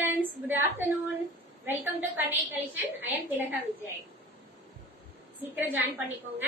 friends, good afternoon. Welcome to Kanai Collection. I am Tilaka Vijay. சீக்கிரம் join பண்ணிக்கோங்க.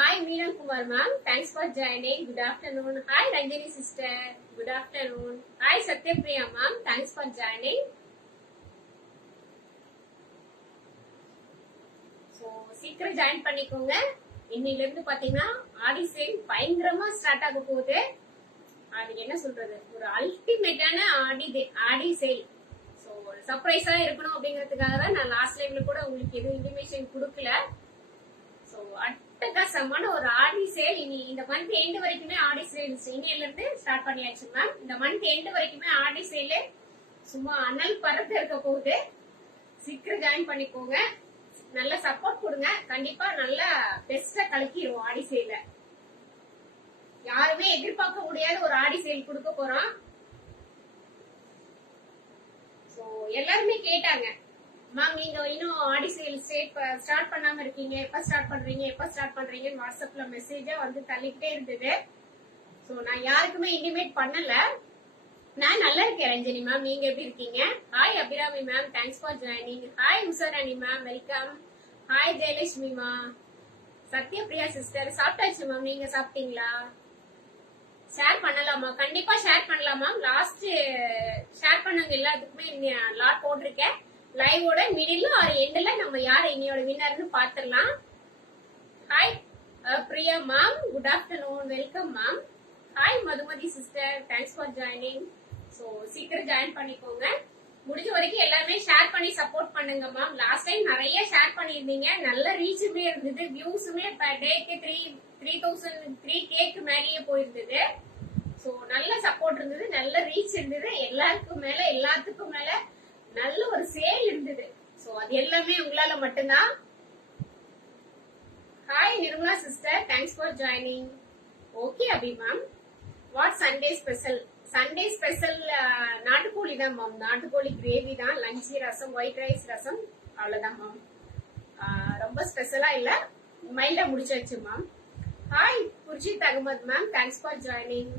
Hi Meena Kumar ma'am, thanks for joining. Good afternoon. Hi Ranjani sister, good afternoon. Hi Satyapriya ma'am, thanks for joining. So சீக்கிரம் join பண்ணிக்கோங்க. இன்னில இருந்து பாத்தீங்கன்னா ஆடி sale பயங்கரமா start ஆக போகுது. அது என்ன சொல்றது, ஒரு அல்டிமேட்டான ஆடி சேல். ஸோ சர்ப்ரைஸா இருக்கணும் அப்படிங்கிறதுக்காக தான் நான் லாஸ்ட் லைவ்ல கூட உங்களுக்கு எதுவும் இன்டிமேஷன் கொடுக்கல. ஸோ அட்டகாசமான ஒரு ஆடி சேல். இனி இந்த மந்த் எண்டு வரைக்குமே ஆடி சேல் இன்னையில இருந்து ஸ்டார்ட் பண்ணியாச்சு மேம். இந்த மந்த் எண்டு வரைக்குமே ஆடி சேல் சும்மா அனல் பறந்து இருக்க போகுது. சீக்கிரம் ஜாயின் பண்ணிக்கோங்க, நல்ல சப்போர்ட் கொடுங்க. கண்டிப்பா நல்ல பெஸ்டா கலக்கிடுவோம் ஆடி சேல. யாருமே எதிர்பார்க்க முடியாத ஒரு ஆடி சேல் கொடுக்க போறோம். சோ எல்லாருமே கேட்டாங்க, மேம் நீங்க இன்னும் ஆடி சேல் ஸ்டார்ட் பண்ணாம இருக்கீங்க, எப்ப ஸ்டார்ட் பண்றீங்கன்னு வாட்ஸ்அப்ல மெசேஜா வந்து தள்ளிக்கிட்டே இருந்தது. சோ நான் யாருக்குமே இன்டிமேட் பண்ணல. நான் நல்லா இருக்கேன் ரஞ்சனி மேம், நீங்க எப்படி இருக்கீங்க? Hi Abirami ma'am, thanks for joining. Hi Usharani ma'am, welcome. Hi Jayalakshmi மா, சத்யபிரியா சிஸ்டர் சாப்பிட்டாச்சு மேம், நீங்க சாப்பிட்டீங்களா? ஷேர் பண்ணலாமா? கண்டிப்பா ஷேர் பண்ணலாமா? லாஸ்ட் ஷேர் பண்ணவங்க எல்லாத்துக்குமே லாட் போட்டிருக்கேன். லைவோட மிடில் ஆர் எண்ட்ல நம்ம யார் இன்னையோட வின்னர்னு பாத்துடலாம். Hi Priya ma'am, good afternoon, welcome ma'am. Hi Madhumathi sister, thanks for joining. So சீக்கிரம் ஜாயின் பண்ணிக்கோங்க. முடிஞ்ச வரைக்கும் எல்லாருமே ஷேர் பண்ணி சப்போர்ட் பண்ணுங்க மேம். லாஸ்ட் டைம் நிறைய ஷேர் பண்ணிருந்தீங்க, நல்ல ரீச்சுமே இருந்தது, வியூஸுமே பர் டேக்கு 3,000 மேலேயே போயிருந்தது. சோ நல்ல சப்போர்ட் இருந்தது, நல்ல ரீச் இருந்தது, எல்லாத்துக்கும் மேல நல்ல ஒரு சேல் இருந்தது. சோ அது எல்லாமே உங்களால மட்டும்தான். Hi Nirmala sister, thanks for joining. Okay Abhi ma'am, what Sunday special? Sunday special நாட்டுக்கோழி தான் மேம், நாட்டுக்கோழி கிரேவி தான். Lunch rasam, white rice rasam, அவ்வளவுதான் மேம். ரொம்ப ஸ்பெஷலா இல்ல, மைல்டா முடிச்சாச்சு ma'am. Hi Gurjit Ahmed ma'am, thanks for joining.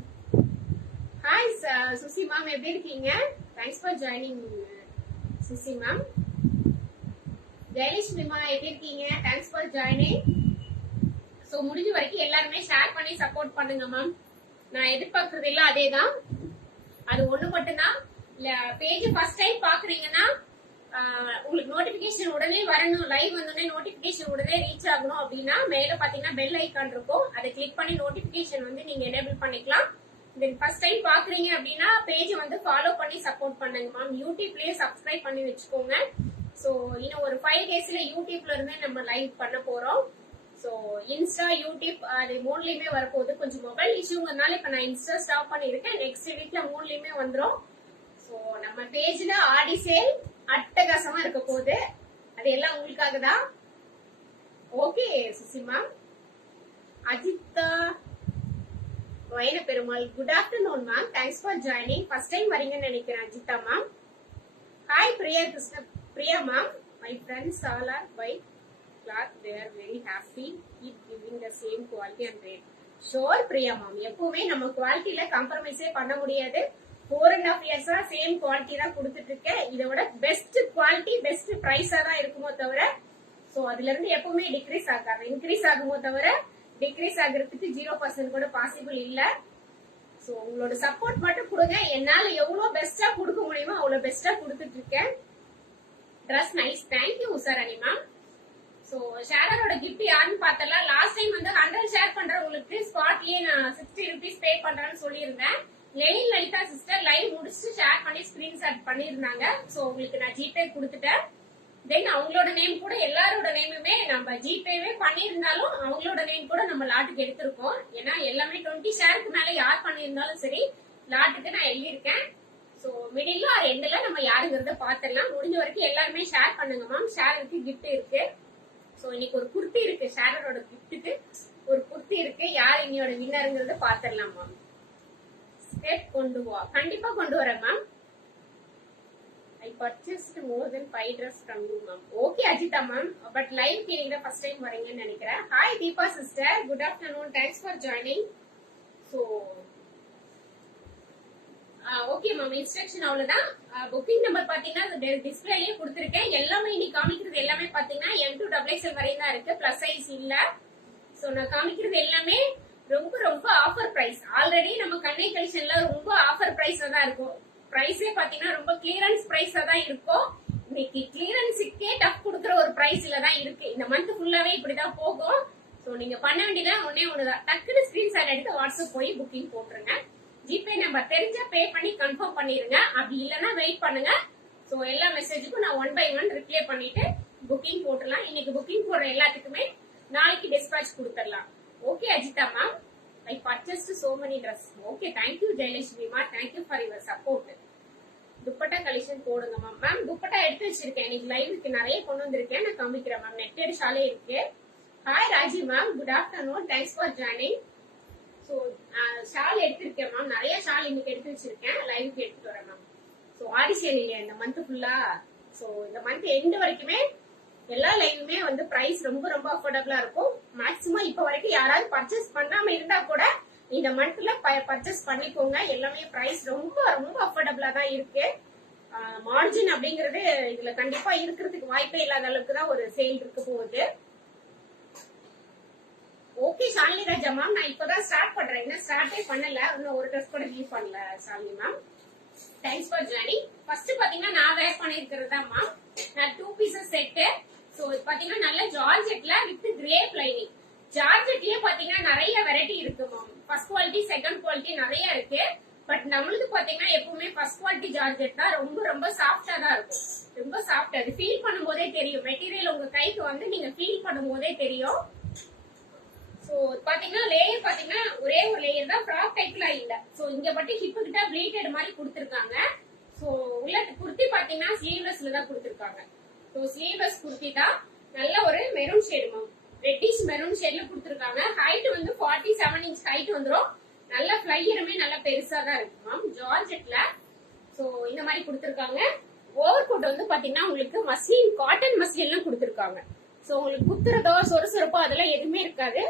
Hi Susi ma'am, எப்படி இருக்கீங்க? Thanks for joining Susi ma'am. Jayalakshmi மா, எப்படி இருக்கீங்க? Thanks for joining. சோ முடிஞ்ச வரைக்கும் எல்லாருமே ஷேர் பண்ணி சப்போர்ட் பண்ணுங்க மேம். நான் எதிர்பார்க்கறது எல்லாம் அதேதான், அது ஒண்ணு மட்டும்தான். பேஜ் ஃபர்ஸ்ட் டைம் பாக்குறீங்கன்னா உங்களுக்கு நோட்டிபிகேஷன் உடனே வரணும், லைவ் வந்தோடனே நோட்டிபிகேஷன் உடனே ரீச் ஆகணும் அப்படின்னா மேல பாத்தீங்கன்னா பெல் ஐக்கான் இருக்கும், அதை கிளிக் பண்ணி நோட்டிபிகேஷன் வந்து நீங்க எனேபிள் பண்ணிக்கலாம். ஃபர்ஸ்ட் டைம் பாக்குறீங்க அப்படின்னா பேஜ் வந்து ஃபாலோ பண்ணி சப்போர்ட் பண்ணுங்க மேம். யூடியூப்லயே சப்ஸ்கிரைப் பண்ணி வச்சுக்கோங்க. சோ இன்னும் ஒரு 5 டேஸ்ல யூடியூப்ல இருந்தே நம்ம லைவ் பண்ண போறோம். சோ இன்ஸ்டா யூடியூப் அது மூணுலயுமே வரப்போகுது. கொஞ்சம் மொபைல் இஷ்யூங்கிறதுனால இப்ப நான் இன்ஸ்டா ஸ்டாப் பண்ணிருக்கேன். நெக்ஸ்ட் வீக்ல மூணுலயுமே வந்துரும். சோ நம்ம பேஜ்ல ஆடி சேல் அட்டகாசமா இருக்க போகுது, அது எல்லாம் உங்களுக்காக தான். Okay Susi ma'am. அஜித்தா வயன Perumal, good afternoon ma'am, thanks for joining. First time வரீங்கன்னு நினைக்கிறேன் Ajitha ma'am. Hi Priya Krishna Priya ma'am, my friends all are buy cloth. They are very happy. Keep giving the same quality and rate. Sure Priya ma'am. எப்பவுமே நம்ம குவாலிட்டில காம்ப்ரமைஸே பண்ண முடியாது. 4.5 years same quality தான் கொடுத்துட்டு இருக்கேன். இதோட பெஸ்ட் குவாலிட்டி பெஸ்ட் பிரைஸா தான் இருக்குமோ தவிர சோ அதுல இருந்து எப்பவுமே டிக்ரீஸ் ஆகாது. இன்க்ரீஸ் ஆகுமோ தவிர டிக்ரீஸ் ஆகிறதுக்கு 0% கூட பாசிபிள் இல்ல. சோ உங்களோட சப்போர்ட் மட்டும் கொடுங்க. என்னால எவ்வளவு பெஸ்டா கொடுக்க முடியுமோ அவ்வளவு பெஸ்டா கொடுத்துட்டு இருக்கேன். Dress nice. Thank you Usharani ma'am. So ஷேரோட கிஃப்ட் யாருன்னு பார்த்தலாம். லாஸ்ட் டைம் வந்து 100 ஷேர் பண்றவங்களுக்கு ஸ்பாட்லயே நான் 60 ரூபீஸ் பே பண்றேன்னு சொல்லியிருந்தேன். லெனின் லலிதா சிஸ்டர் லைவ் முடிச்சுட்டு ஷேர் பண்ணி ஸ்கிரீன்ஷாட் பண்ணிருந்தாங்க. சோ உங்களுக்கு நான் ஜிபே கொடுத்துட்டேன். தென் அவங்களோட நேம் கூட எல்லாரோட நேமுமே நம்ம ஜிபேவே பண்ணிருந்தாலும் அவங்களோட நேம் கூட நம்ம லாட்டுக்கு எடுத்திருக்கோம். ஏன்னா எல்லாமே 20 ஷேருக்கு மேல யார் பண்ணிருந்தாலும் சரி லாட்டுக்கு நான் எழுதியிருக்கேன். சோ மிடில் ஆர் எண்ட்ல நம்ம யாருங்கிறத பாத்திரலாம். முடிஞ்ச வரைக்கும் எல்லாருமே ஷேர் பண்ணுங்க மேம். ஷேருக்கு கிஃப்ட் இருக்கு. சோ இன்னைக்கு ஒரு குர்த்தி இருக்கு. ஷேரோட கிஃப்ட்டுக்கு ஒரு குர்த்தி இருக்கு. யார் இன்னையோட வின்னருங்கிறத பாத்திரலாம் மேம். ஸ்டெப் கொண்டு வா. கண்டிப்பா கொண்டு வரேன் ma'am. I purchased more than 5 dress from you, ma'am. Okay, Ajita, ma'am. But live feeling the first time varingenu nenikiren. Hi, Deepa sister. Good afternoon. Thanks for joining. So, okay, ma'am. Instruction avladha. Booking number pathina display la kuduthirken. Ellame ini kaamikkiradhu ellame pathina M2XXL varaiyum da irukku. Plus size illa. So, na kaamikkiradhu ellame ரொம்ப offer price. Already நம்ம கண்ணை கலெக்ஷன்ல ரொம்ப offer price தான் இருக்கும். பிரைஸே பாத்தீங்கன்னா ரொம்ப clearance பிரைஸா தான் இருக்கும். இன்னைக்கு கிளியரன்ஸுக்கே டஃப் கொடுக்குற ஒரு பிரைஸ்ல தான் இருக்கு. இந்த மந்த் ஃபுல்லாவே இப்படிதான் போகும். சோ நீங்க பண்ண வேண்டியது ஒன்னே ஒண்ணுதான். டக்குனு ஸ்கிரீன்ஷாட் எடுத்து வாட்ஸ்அப் போய் புக்கிங் போட்டுருங்க. ஜிபே நம்பர் தெரிஞ்சா பே பண்ணி கன்ஃபார்ம் பண்ணிருங்க. அப்படி இல்லைன்னா வெயிட் பண்ணுங்க. சோ எல்லா மெசேஜுக்கும் நான் 1 by 1 ரிப்ளை பண்ணிட்டு புக்கிங் போட்டுடலாம். இன்னைக்கு புக்கிங் போடுற எல்லாத்துக்குமே நாளைக்கு டிஸ்பேட்ச் கொடுத்துடலாம். Okay Ajitha ma'am. I purchased so many dress. Okay, thank you Jayalakshmi ma. Thank you for your support. Dupatta collection போடுங்க மேம். மேம் துப்பட்டா எடுத்து வச்சிருக்கேன். இன்னைக்கு லைவுக்கு நிறைய கொண்டு வந்திருக்கேன். நான் காமிக்கிறேன் மேம். நெட்டட் ஷாலே இருக்கு. Hi Raji ma'am. Good afternoon. Thanks for joining. So shawl எடுத்திருக்கேன் மேம். நிறைய ஷால் இன்னைக்கு எடுத்து வச்சிருக்கேன். லைவுக்கு எடுத்துட்டு வரேன் மேம். சோ ஆடிஷன் இல்லையா இந்த மந்த் ஃபுல்லா. சோ இந்த மந்த் எண்ட் வரைக்குமே எல்லா லைவுமே வந்து பிரைஸ் ரொம்ப அஃபோர்டபிளா இருக்கும். மேக்ஸிமம் இப்ப வரைக்கும் யாராவது பர்ச்சேஸ் பண்ணாம இருந்தா கூட இந்த மந்த்ல பர்ச்சேஸ் பண்ணிக்கோங்க. எல்லாமே பிரைஸ் ரொம்ப அஃபோர்டபிளா தான் இருக்கு. மார்ஜின் அப்படிங்கறது இதுல கண்டிப்பா இருக்கிறதுக்கு வாய்ப்பே இல்லாத அளவுக்கு தான் ஒரு சேல் இருக்க போகுது. ஓகே ஷாலினி ராஜா மேம். நான் இப்பதான் ஸ்டார்ட் பண்றேன். இன்னும் ஸ்டார்டே பண்ணல. இன்னும் ஒரு ட்ரெஸ் கூட லீவ் பண்ணல Shalini ma'am. Thanks for joining. First பாத்தீங்கன்னா நான் வேர் பண்ணிருக்கிறது தான் மேம். நான் 2 பீசஸ் செட். சோ பாத்தீங்கன்னா நல்ல ஜார்ஜெட்ல வித் கிரேப் லைனிங். ஜார்ஜெட்லயே பாத்தீங்கன்னா நிறைய வெரைட்டி இருக்கு ma'am. First quality second quality நிறைய இருக்கு. பட் நம்மளுக்கு பாத்தீங்கன்னா எப்பவுமே ஃபர்ஸ்ட் குவாலிட்டி ஜார்ஜெட் தான் ரொம்ப சாஃப்டா தான் இருக்கும். ரொம்ப சாஃப்ட். அது ஃபீல் பண்ணும் போதே தெரியும். மெட்டீரியல் உங்க கைக்கு வந்து நீங்க ஃபீல் பண்ணும் போதே தெரியும். சோ பாத்தீங்கன்னா லேயர் பாத்தீங்கன்னா ஒரே ஒரு லேயர் தான். ஃப்ராக் டைப்ல இல்ல. சோ இங்க மட்டும் ஹிப் கிட்ட ப்ளீட்டட் மாதிரி கொடுத்திருக்காங்க. சோ உள்ள குர்த்தி பாத்தீங்கன்னா ஸ்லீவ்லெஸ்ல தான் கொடுத்திருக்காங்க. சோ ஸ்லீவ்லெஸ் குர்த்தி தான். நல்ல ஒரு maroon shade ma'am. Reddish maroon ஷேட்ல கொடுத்திருக்காங்க. ஹைட் வந்து 47 இன்ச் ஹைட் வந்துரும். நல்ல ஃப்ளையருமே நல்ல பெருசா தான் இருக்கு மேம். ஜார்ஜெட்ல சோ இந்த மாதிரி கொடுத்திருக்காங்க. ஓவர் கோட் வந்து பாத்தீங்கன்னா உங்களுக்கு மஸ்லின் காட்டன் மஸ்லின்லாம் கொடுத்திருக்காங்க. சோ உங்களுக்கு குத்துறதோ சொரசொரப்போ அதெல்லாம் எதுவுமே இருக்காது.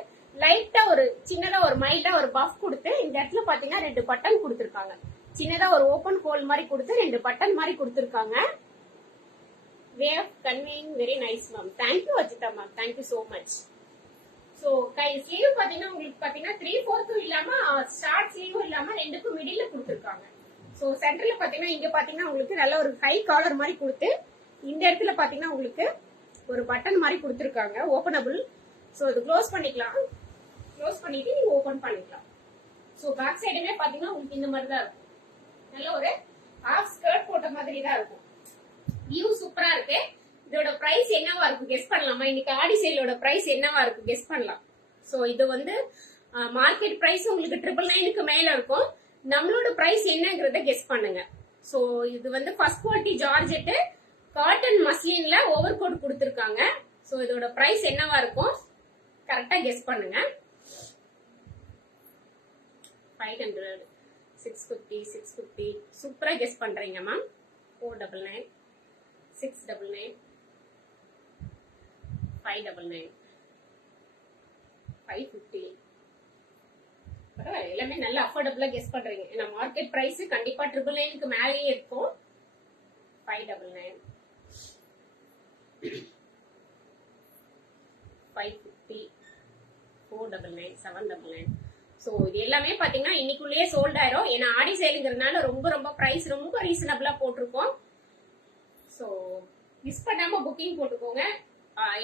லைட்டா ஒரு சின்னதா ஒரு மைல்டா ஒரு பஃப் கொடுத்து இந்த இடத்துல பாத்தீங்கன்னா 2 பட்டன் கொடுத்திருக்காங்க. சின்னதா ஒரு ஓபன் ஹோல் மாதிரி கொடுத்து 2 பட்டன் மாதிரி கொடுத்திருக்காங்க. Way of conveying very nice ma'am. Thank you Ajita ma'am. Thank you so much. So guy sleeve பாத்தீங்கன்னா உங்களுக்கு பாத்தீங்கன்னா 3/4 இல்லாம ஸ்டார்ட் ஸ்லீவும் இல்லாம ரெண்டுக்கும் மிடில்ல கொடுத்திருக்காங்க. சோ சென்டர்ல பாத்தீங்கன்னா இங்க பாத்தீங்கன்னா உங்களுக்கு நல்ல ஒரு ஹை காலர் மாதிரி கொடுத்து இந்த இடத்துல பாத்தீங்கன்னா உங்களுக்கு ஒரு பட்டன் மாதிரி கொடுத்திருக்காங்க. ஓபனபிள். சோ இது க்ளோஸ் பண்ணிக்கலாம். க்ளோஸ் பண்ணிட்டு நீங்க ஓபன் பண்ணிக்கலாம். சோ பேக் சைடுமே பாத்தீங்கன்னா உங்களுக்கு இந்த மாதிரி தான் இருக்கும். நல்ல ஒரு ஹாஃப் ஸ்கர்ட் போட்ட மாதிரி தான் இருக்கும். வியூ சூப்பரா இருக்கு. இதோட பிரைஸ் என்னவா இருக்கும் கெஸ் பண்ணலாமா? இன்னைக்கு ஆடி சேலோட பிரைஸ் என்னவா இருக்கும் கெஸ் பண்ணலாம். சோ இது வந்து மார்க்கெட் பிரைஸ் உங்களுக்கு 999க்கு மேல இருக்கும். நம்மளோட பிரைஸ் என்னங்கறத கெஸ் பண்ணுங்க. சோ இது வந்து ஃபர்ஸ்ட் குவாலிட்டி ஜார்ஜெட் காட்டன் மஸ்லின்ல ஓவர் கோட் கொடுத்திருக்காங்க. சோ இதோட பிரைஸ் என்னவா இருக்கும் கரெக்டா கெஸ் பண்ணுங்க. 500 650 650 சூப்பரா கெஸ் பண்றீங்க மேம். 499 699 599 550. பரவாயில்ல, எல்லாமே நல்ல அஃபோர்டபுளா கெஸ் பண்றீங்க. ஏன்னா மார்க்கெட் பிரைஸ் கண்டிப்பா 999க்கு மேலேயே இருக்கும். 599 550 499 799. சோ இது எல்லாமே பாத்தீங்கன்னா இன்னைக்குள்ளேயே சோல்ட் ஆயிரும். ஏன்னா ஆடி சேலுங்கிறதுனால ரொம்ப ரொம்ப பிரைஸ் ரொம்ப ரீசனபிளா போட்டிருக்கோம். சோ மிஸ் பண்ணாம புக்கிங் போட்டுக்கோங்க.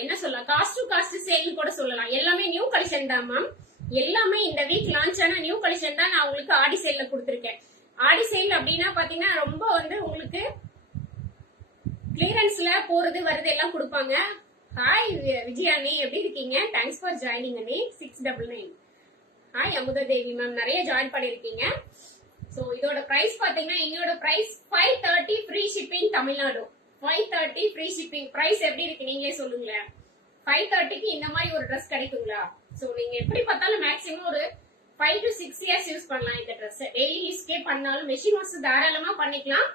என்ன சொல்லலாம், காஸ்ட் டு காஸ்ட் சேல் கூட சொல்லலாம். எல்லாமே நியூ கலெக்ஷன் தான் மேம். எல்லாமே இந்த வீக் லான்ச் ஆன நியூ கலெக்ஷன் தான் நான் உங்களுக்கு ஆடி சேல்ல கொடுத்துருக்கேன். ஆடி சேல் அப்படின்னா பாத்தீங்கன்னா ரொம்ப வந்து உங்களுக்கு கிளியரன்ஸ்ல போறது வருது எல்லாம் கொடுப்பாங்க. ஹாய் விஜயானி, எப்படி இருக்கீங்க? தேங்க்ஸ் ஃபார் ஜாயினிங் அண்ணி. 699. ஹாய் அமுதா தேவி மேம், நிறைய ஜாயின் பண்ணிருக்கீங்க. சோ இதோட பிரைஸ் பாத்தீங்கன்னா எங்களோட price 530 free shipping Tamil Nadu. 530 free shipping. Price எப்படி இருக்கு நீங்களே சொல்லுங்களேன். 530க்கு இந்த மாதிரி ஒரு ட்ரெஸ் கிடைக்குங்களா? சோ நீங்க எப்படி பார்த்தாலும் மேக்ஸிமம் ஒரு 5 to 6 இயர்ஸ் யூஸ் பண்ணலாம் இந்த ட்ரெஸ். டெய்லி யூஸ்க்கே பண்ணாலும் மெஷின் வாஷ் தாராளமா பண்ணிக்கலாம்.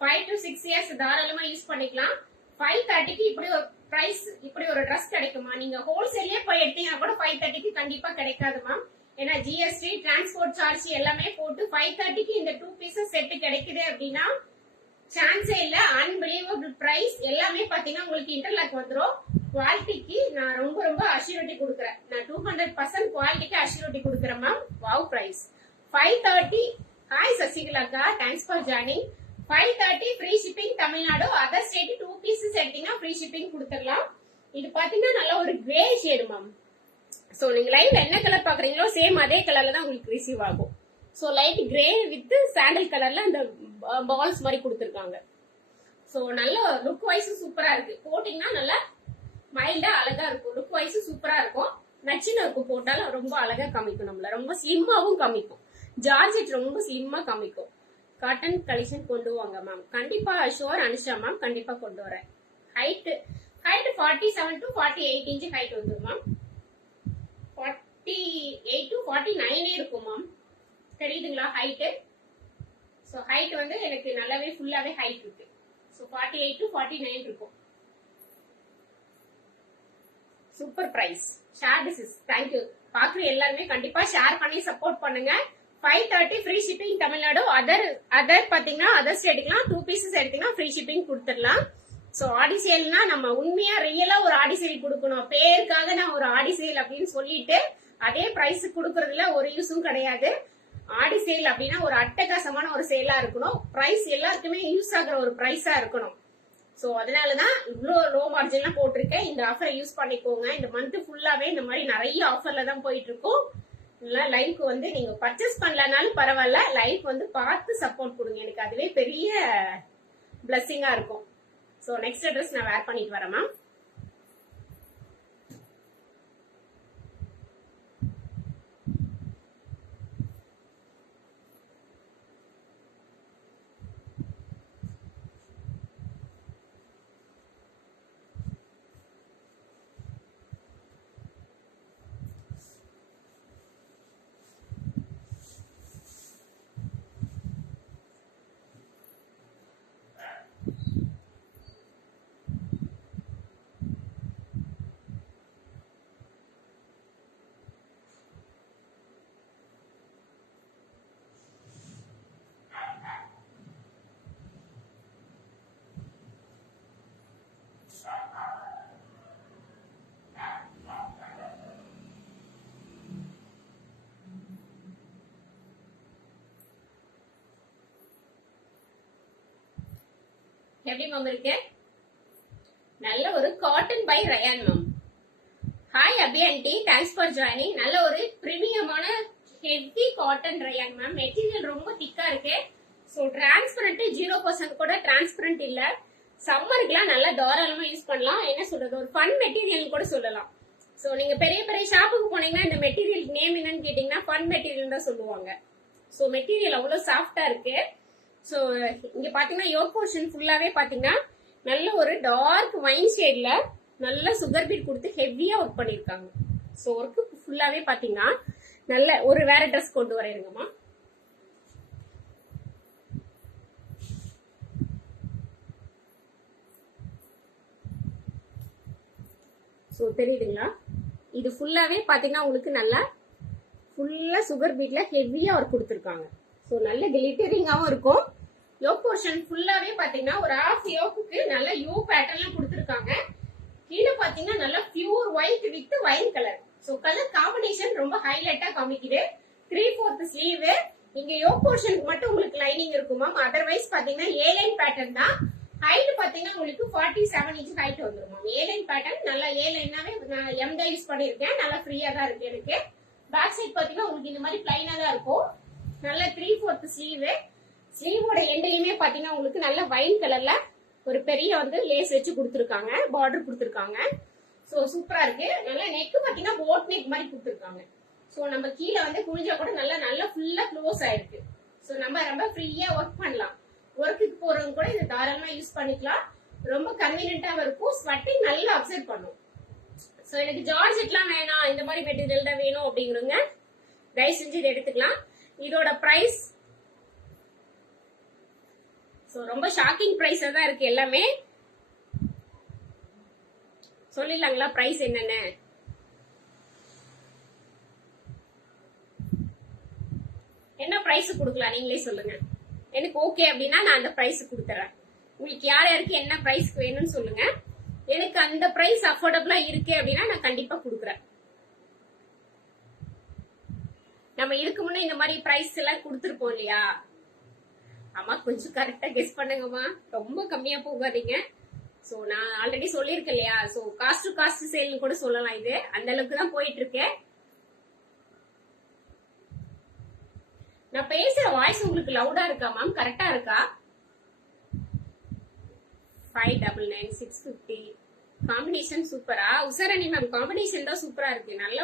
5 to 6 இயர்ஸ் தாராளமா யூஸ் பண்ணிக்கலாம். 530க்கு இப்படி ஒரு பிரைஸ், இப்படி ஒரு ட்ரெஸ் கிடைக்குமா? நீங்க ஹோல்சேல்லயே போய் எடுத்தீங்கன்னா கூட 530க்கு கண்டிப்பா கிடைக்காது மேம். ஏன்னா ஜிஎஸ்டி, டிரான்ஸ்போர்ட் சார்ஜ் எல்லாமே போட்டு 530க்கு இந்த 2 பீசஸ் செட் கிடைக்குது அப்படின்னா சான்ஸே இல்ல. Unbelievable price. எல்லாமே பாத்தீங்கன்னா உங்களுக்கு இன்டர்லாக் வந்துடும். குவாலிட்டிக்கு நான் ரொம்ப ரொம்ப அஷ்யூரிட்டி கொடுக்குறேன். நான் 200% குவாலிட்டிக்கு அஷ்யூரிட்டி கொடுக்குறேன் மேம். Wow price 530. ஹாய் சசிகலாக்கா, thanks for joining. 530 free shipping Tamil Nadu. Other state 2 pieces எடுத்தீங்கன்னா ஃப்ரீ ஷிப்பிங் கொடுத்துடலாம். இது பாத்தீங்கன்னா நல்ல ஒரு கிரே ஷேடு மேம். சோ நீங்க லைவ்ல என்ன கலர் பாக்குறீங்களோ சேம் அதே கலர்ல தான் உங்களுக்கு ரிசீவ் ஆகும். So light grey with sandal கலர்ல அந்த பால்ஸ் மாதிரி கொடுத்துருக்காங்க. சோ நல்ல லுக் வைஸ் சூப்பரா இருக்கு. போட்டீங்கன்னா நல்லா மைல்டா அழகா இருக்கும். லுக் வைஸ் சூப்பரா இருக்கும். நச்சுன்னு இருக்கும். போட்டாலும் ரொம்ப அழகா காமிக்கும். நம்மள ரொம்ப ஸ்லிம்மாவும் காமிக்கும். ஜார்ஜெட் ரொம்ப ஸ்லிம்மா காமிக்கும். காட்டன் கலெக்ஷன் கொண்டு வாங்க மேம். கண்டிப்பா ஷோர் அனுஷா மேம், கண்டிப்பா கொண்டு வரேன். ஹைட் 47 to 48 இன்ச் ஹைட் வந்துடும் மேம். 48 to 49 இருக்கும் மேம். தெரியுதுங்களா ஹைட்? சோ ஹைட் வந்து எனக்கு நல்லாவே ஃபுல்லாவே ஹைட் இருக்கு. சோ 48 to 49 இருக்கும். Super price. Share this is. Thank you. பாக்குற எல்லாருமே கண்டிப்பா ஷேர் பண்ணி சப்போர்ட் பண்ணுங்க. 530 ஃப்ரீ ஷிப்பிங் தமிழ்நாடு. அதர் பாத்தீங்கன்னா அதர் ஸ்டேட்டுக்குலாம் 2 பீசஸ் எடுத்தீங்கன்னா ஃப்ரீ ஷிப்பிங் கொடுத்துடலாம். சோ ஆடி சேல்னா நம்ம உண்மையா ரியலா ஒரு ஆடி சேல் கொடுக்கணும். பேருக்காக நான் ஒரு ஆடி சேல் அப்படின்னு சொல்லிட்டு அதே பிரைஸ் கொடுக்கறதுல ஒரு யூஸும் கிடையாது. ஆடி சேல் அப்படின்னா ஒரு அட்டகாசமான ஒரு சேலா இருக்கணும். பிரைஸ் எல்லாருக்குமே யூஸ் ஆகுற ஒரு பிரைஸா இருக்கணும். சோ அதனாலதான் இவ்வளோ லோ மார்ஜின்லாம் போட்டிருக்கேன். இந்த ஆஃபரை யூஸ் பண்ணிக்கோங்க. இந்த மந்த் ஃபுல்லாவே இந்த மாதிரி நிறைய ஆஃபர்ல தான் போயிட்டு இருக்கும். லைஃப் வந்து நீங்க பர்ச்சேஸ் பண்ணலனாலும் பரவாயில்ல, லைஃப் வந்து பார்த்து சப்போர்ட் கொடுங்க. எனக்கு அதுவே பெரிய பிளஸ்ஸிங்கா இருக்கும். சோ நெக்ஸ்ட் அட்ரஸ் நான் வேர் பண்ணிட்டு வரேன் மேம். எப்படி மேம் இருக்கு? நல்ல ஒரு காட்டன் பை ரயான் மேம். ஹாய் Abhi aunty, thanks for joining. நல்ல ஒரு பிரீமியமான heavy cotton rayon ma'am. Material ரொம்ப திக்கா இருக்கு. சோ டிரான்ஸ்பரண்ட் 0% கூட டிரான்ஸ்பரண்ட் இல்ல. சம்மருக்குலாம் நல்லா தாராளமா யூஸ் பண்ணலாம். என்ன சொல்றது, ஒரு ஃபன் மெட்டீரியல் கூட சொல்லலாம். சோ நீங்க பெரிய பெரிய ஷாப்புக்கு போனீங்கன்னா இந்த மெட்டீரியல் நேம் என்னன்னு கேட்டீங்கன்னா ஃபன் மெட்டீரியல் தான் சொல்லுவாங்க. சோ மெட்டீரியல் அவ்வளவு சாஃப்டா இருக்கு. சோ இங்க பாத்தீங்கன்னா யோக் போர்ஷன் ஃபுல்லாவே பாத்தீங்கன்னா நல்ல ஒரு டார்க் வைன் ஷேட்ல நல்ல சுகர் பீட் கொடுத்து ஹெவியா ஒர்க் பண்ணிருக்காங்க. சோ ஒர்க்கு ஃபுல்லாவே பாத்தீங்கன்னா நல்ல ஒரு வேற ட்ரெஸ் கொண்டு வரேங்கம்மா. ஸோ தெரியுதுங்களா? இது ஃபுல்லாவே பாத்தீங்கன்னா உங்களுக்கு நல்லா ஃபுல்லா சுகர் பீட்ல ஹெவியா ஒரு கொடுத்துருக்காங்க. ஸோ நல்ல கிளிட்டரிங்காவும் இருக்கும். யோக் போர்ஷன் ஃபுல்லாவே பாத்தீங்கன்னா ஒரு ஹாஃப் யோக்குக்கு நல்ல யூ பேட்டர்ன்ல கொடுத்துருக்காங்க. கீழே பாத்தீங்கன்னா நல்லா pure white with wine colour. So colour combination ரொம்ப ஹைலைட்டா காமிக்குது. 3/4 ஸ்லீவ். இங்க யோக் போர்ஷனுக்கு மட்டும் உங்களுக்கு லைனிங் இருக்கும் மேம். அதர்வைஸ் பாத்தீங்கன்னா ஏ லைன் பேட்டர்ன் தான். ஹைட் பாத்தீங்கன்னா உங்களுக்கு 47 இன்ச் ஹைட் வந்துரும் மேம். ஏ லைன் பேட்டர்ன் நல்லா ஏ லைனாவே நான் எம் தான் யூஸ் பண்ணிருக்கேன். நல்லா ஃப்ரீயா தான் இருக்கு எனக்கு. பேக் சைட் பாத்தீங்கன்னா உங்களுக்கு இந்த மாதிரி பிளைனா தான் இருக்கும். நல்ல 3/4 ஸ்லீவ். ஸ்லீவோட எண்ட்லயுமே பாத்தீங்கன்னா உங்களுக்கு நல்ல வைன் கலர்ல ஒரு பெரிய வந்து லேஸ் வச்சு கொடுத்துருக்காங்க. பார்டர் கொடுத்துருக்காங்க. சோ சூப்பரா இருக்கு. நல்லா நெக் பாத்தீங்கன்னா போட் நெக் மாதிரி கொடுத்துருக்காங்க. சோ நம்ம கீழே வந்து குனிஞ்சா கூட நல்லா ஃபுல்லா க்ளோஸ் ஆயிருக்கு. சோ நம்ம ரொம்ப ஃப்ரீயா ஒர்க் பண்ணலாம். ஒர்க்குக்கு போறவங்க கூட இதை தாராளமா யூஸ் பண்ணிக்கலாம். ரொம்ப கன்வீனியன்ட்டாவும் இருக்கும். ஸ்வெட்டிங் நல்லா அப்சர்வ் பண்ணும். சோ எனக்கு ஜார்ஜெட்லாம் வேணாம், இந்த மாதிரி மெட்டீரியல் தான் வேணும் அப்படிங்கிறவங்க தயவு செஞ்சு இதை எடுத்துக்கலாம். இதோட பிரைஸ் சோ ரொம்ப ஷாக்கிங் பிரைஸா தான் இருக்கு. எல்லாமே சொல்லிடலாங்களா பிரைஸ் என்னன்னு? என்ன பிரைஸ் கொடுக்கலாம் நீங்களே சொல்லுங்க. எனக்கு ஓகே அப்படின்னா நான் அந்த பிரைஸ் கொடுத்துறேன். உங்களுக்கு யார் யாருக்கு என்ன பிரைஸ்க்கு வேணும்னு சொல்லுங்க. எனக்கு அந்த பிரைஸ் அஃபோர்டபுளா இருக்கு அப்படின்னா நான் கண்டிப்பா கொடுக்குறேன். நம்ம இதுக்கு முன்னே இந்த மாதிரி பிரைஸ் எல்லாம் கொடுத்துருப்போம் இல்லையா? ஆமா, கொஞ்சம் கரெக்டா கெஸ் பண்ணுங்கம்மா. ரொம்ப கம்மியா போகாதீங்க. சோ நான் ஆல்ரெடி சொல்லியிருக்கேன் இல்லையா? சோ காஸ்ட் டு காஸ்ட் சேல்னு கூட சொல்லலாம். இது அந்த அளவுக்கு தான் போயிட்டு இருக்கேன். நான் பேசுற வாய்ஸ் உங்களுக்கு லவுடா இருக்கா மேம்? கரெக்டா இருக்கா? 599 650 காம்பினேஷன் சூப்பரா? உசரணி மேம் காம்பினேஷன் தான் சூப்பரா இருக்கு. நல்ல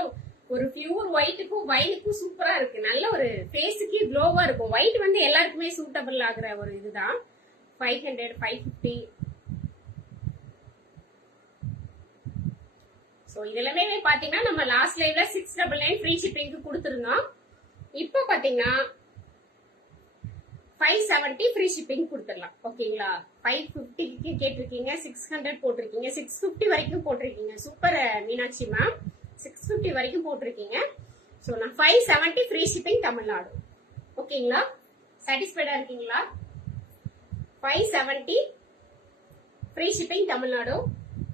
ஒரு பியூர் ஒயிட்டுக்கும் வைனுக்கும் சூப்பரா இருக்கு. நல்ல ஒரு ஃபேஸுக்கு க்ளோவா இருக்கும். ஒயிட் வந்து எல்லாருக்குமே சூட்டபிள் ஆகுற ஒரு இதுதான். 500 550. சோ இதெல்லாமே பாத்தீங்கன்னா நம்ம லாஸ்ட் லைவ்ல 699 ஃப்ரீ ஷிப்பிங்க்கு கொடுத்துருந்தோம். இப்போ பாத்தீங்கன்னா 570 ஃப்ரீ ஷிப்பிங் கொடுத்துடலாம். ஓகேங்களா? 550க்கு கேட்டிருக்கீங்க, 600 போட்டிருக்கீங்க, 650 வரைக்கும் போட்டிருக்கீங்க. சூப்பர் மீனாட்சி மேம், 650 வரைக்கும் போட்டிருக்கீங்க. சோ நான் 570 ஃப்ரீ ஷிப்பிங் தமிழ்நாடு. ஓகேங்களா? சாட்டிஸ்ஃபைடா இருக்கீங்களா? 570 ஃப்ரீ ஷிப்பிங் தமிழ்நாடு.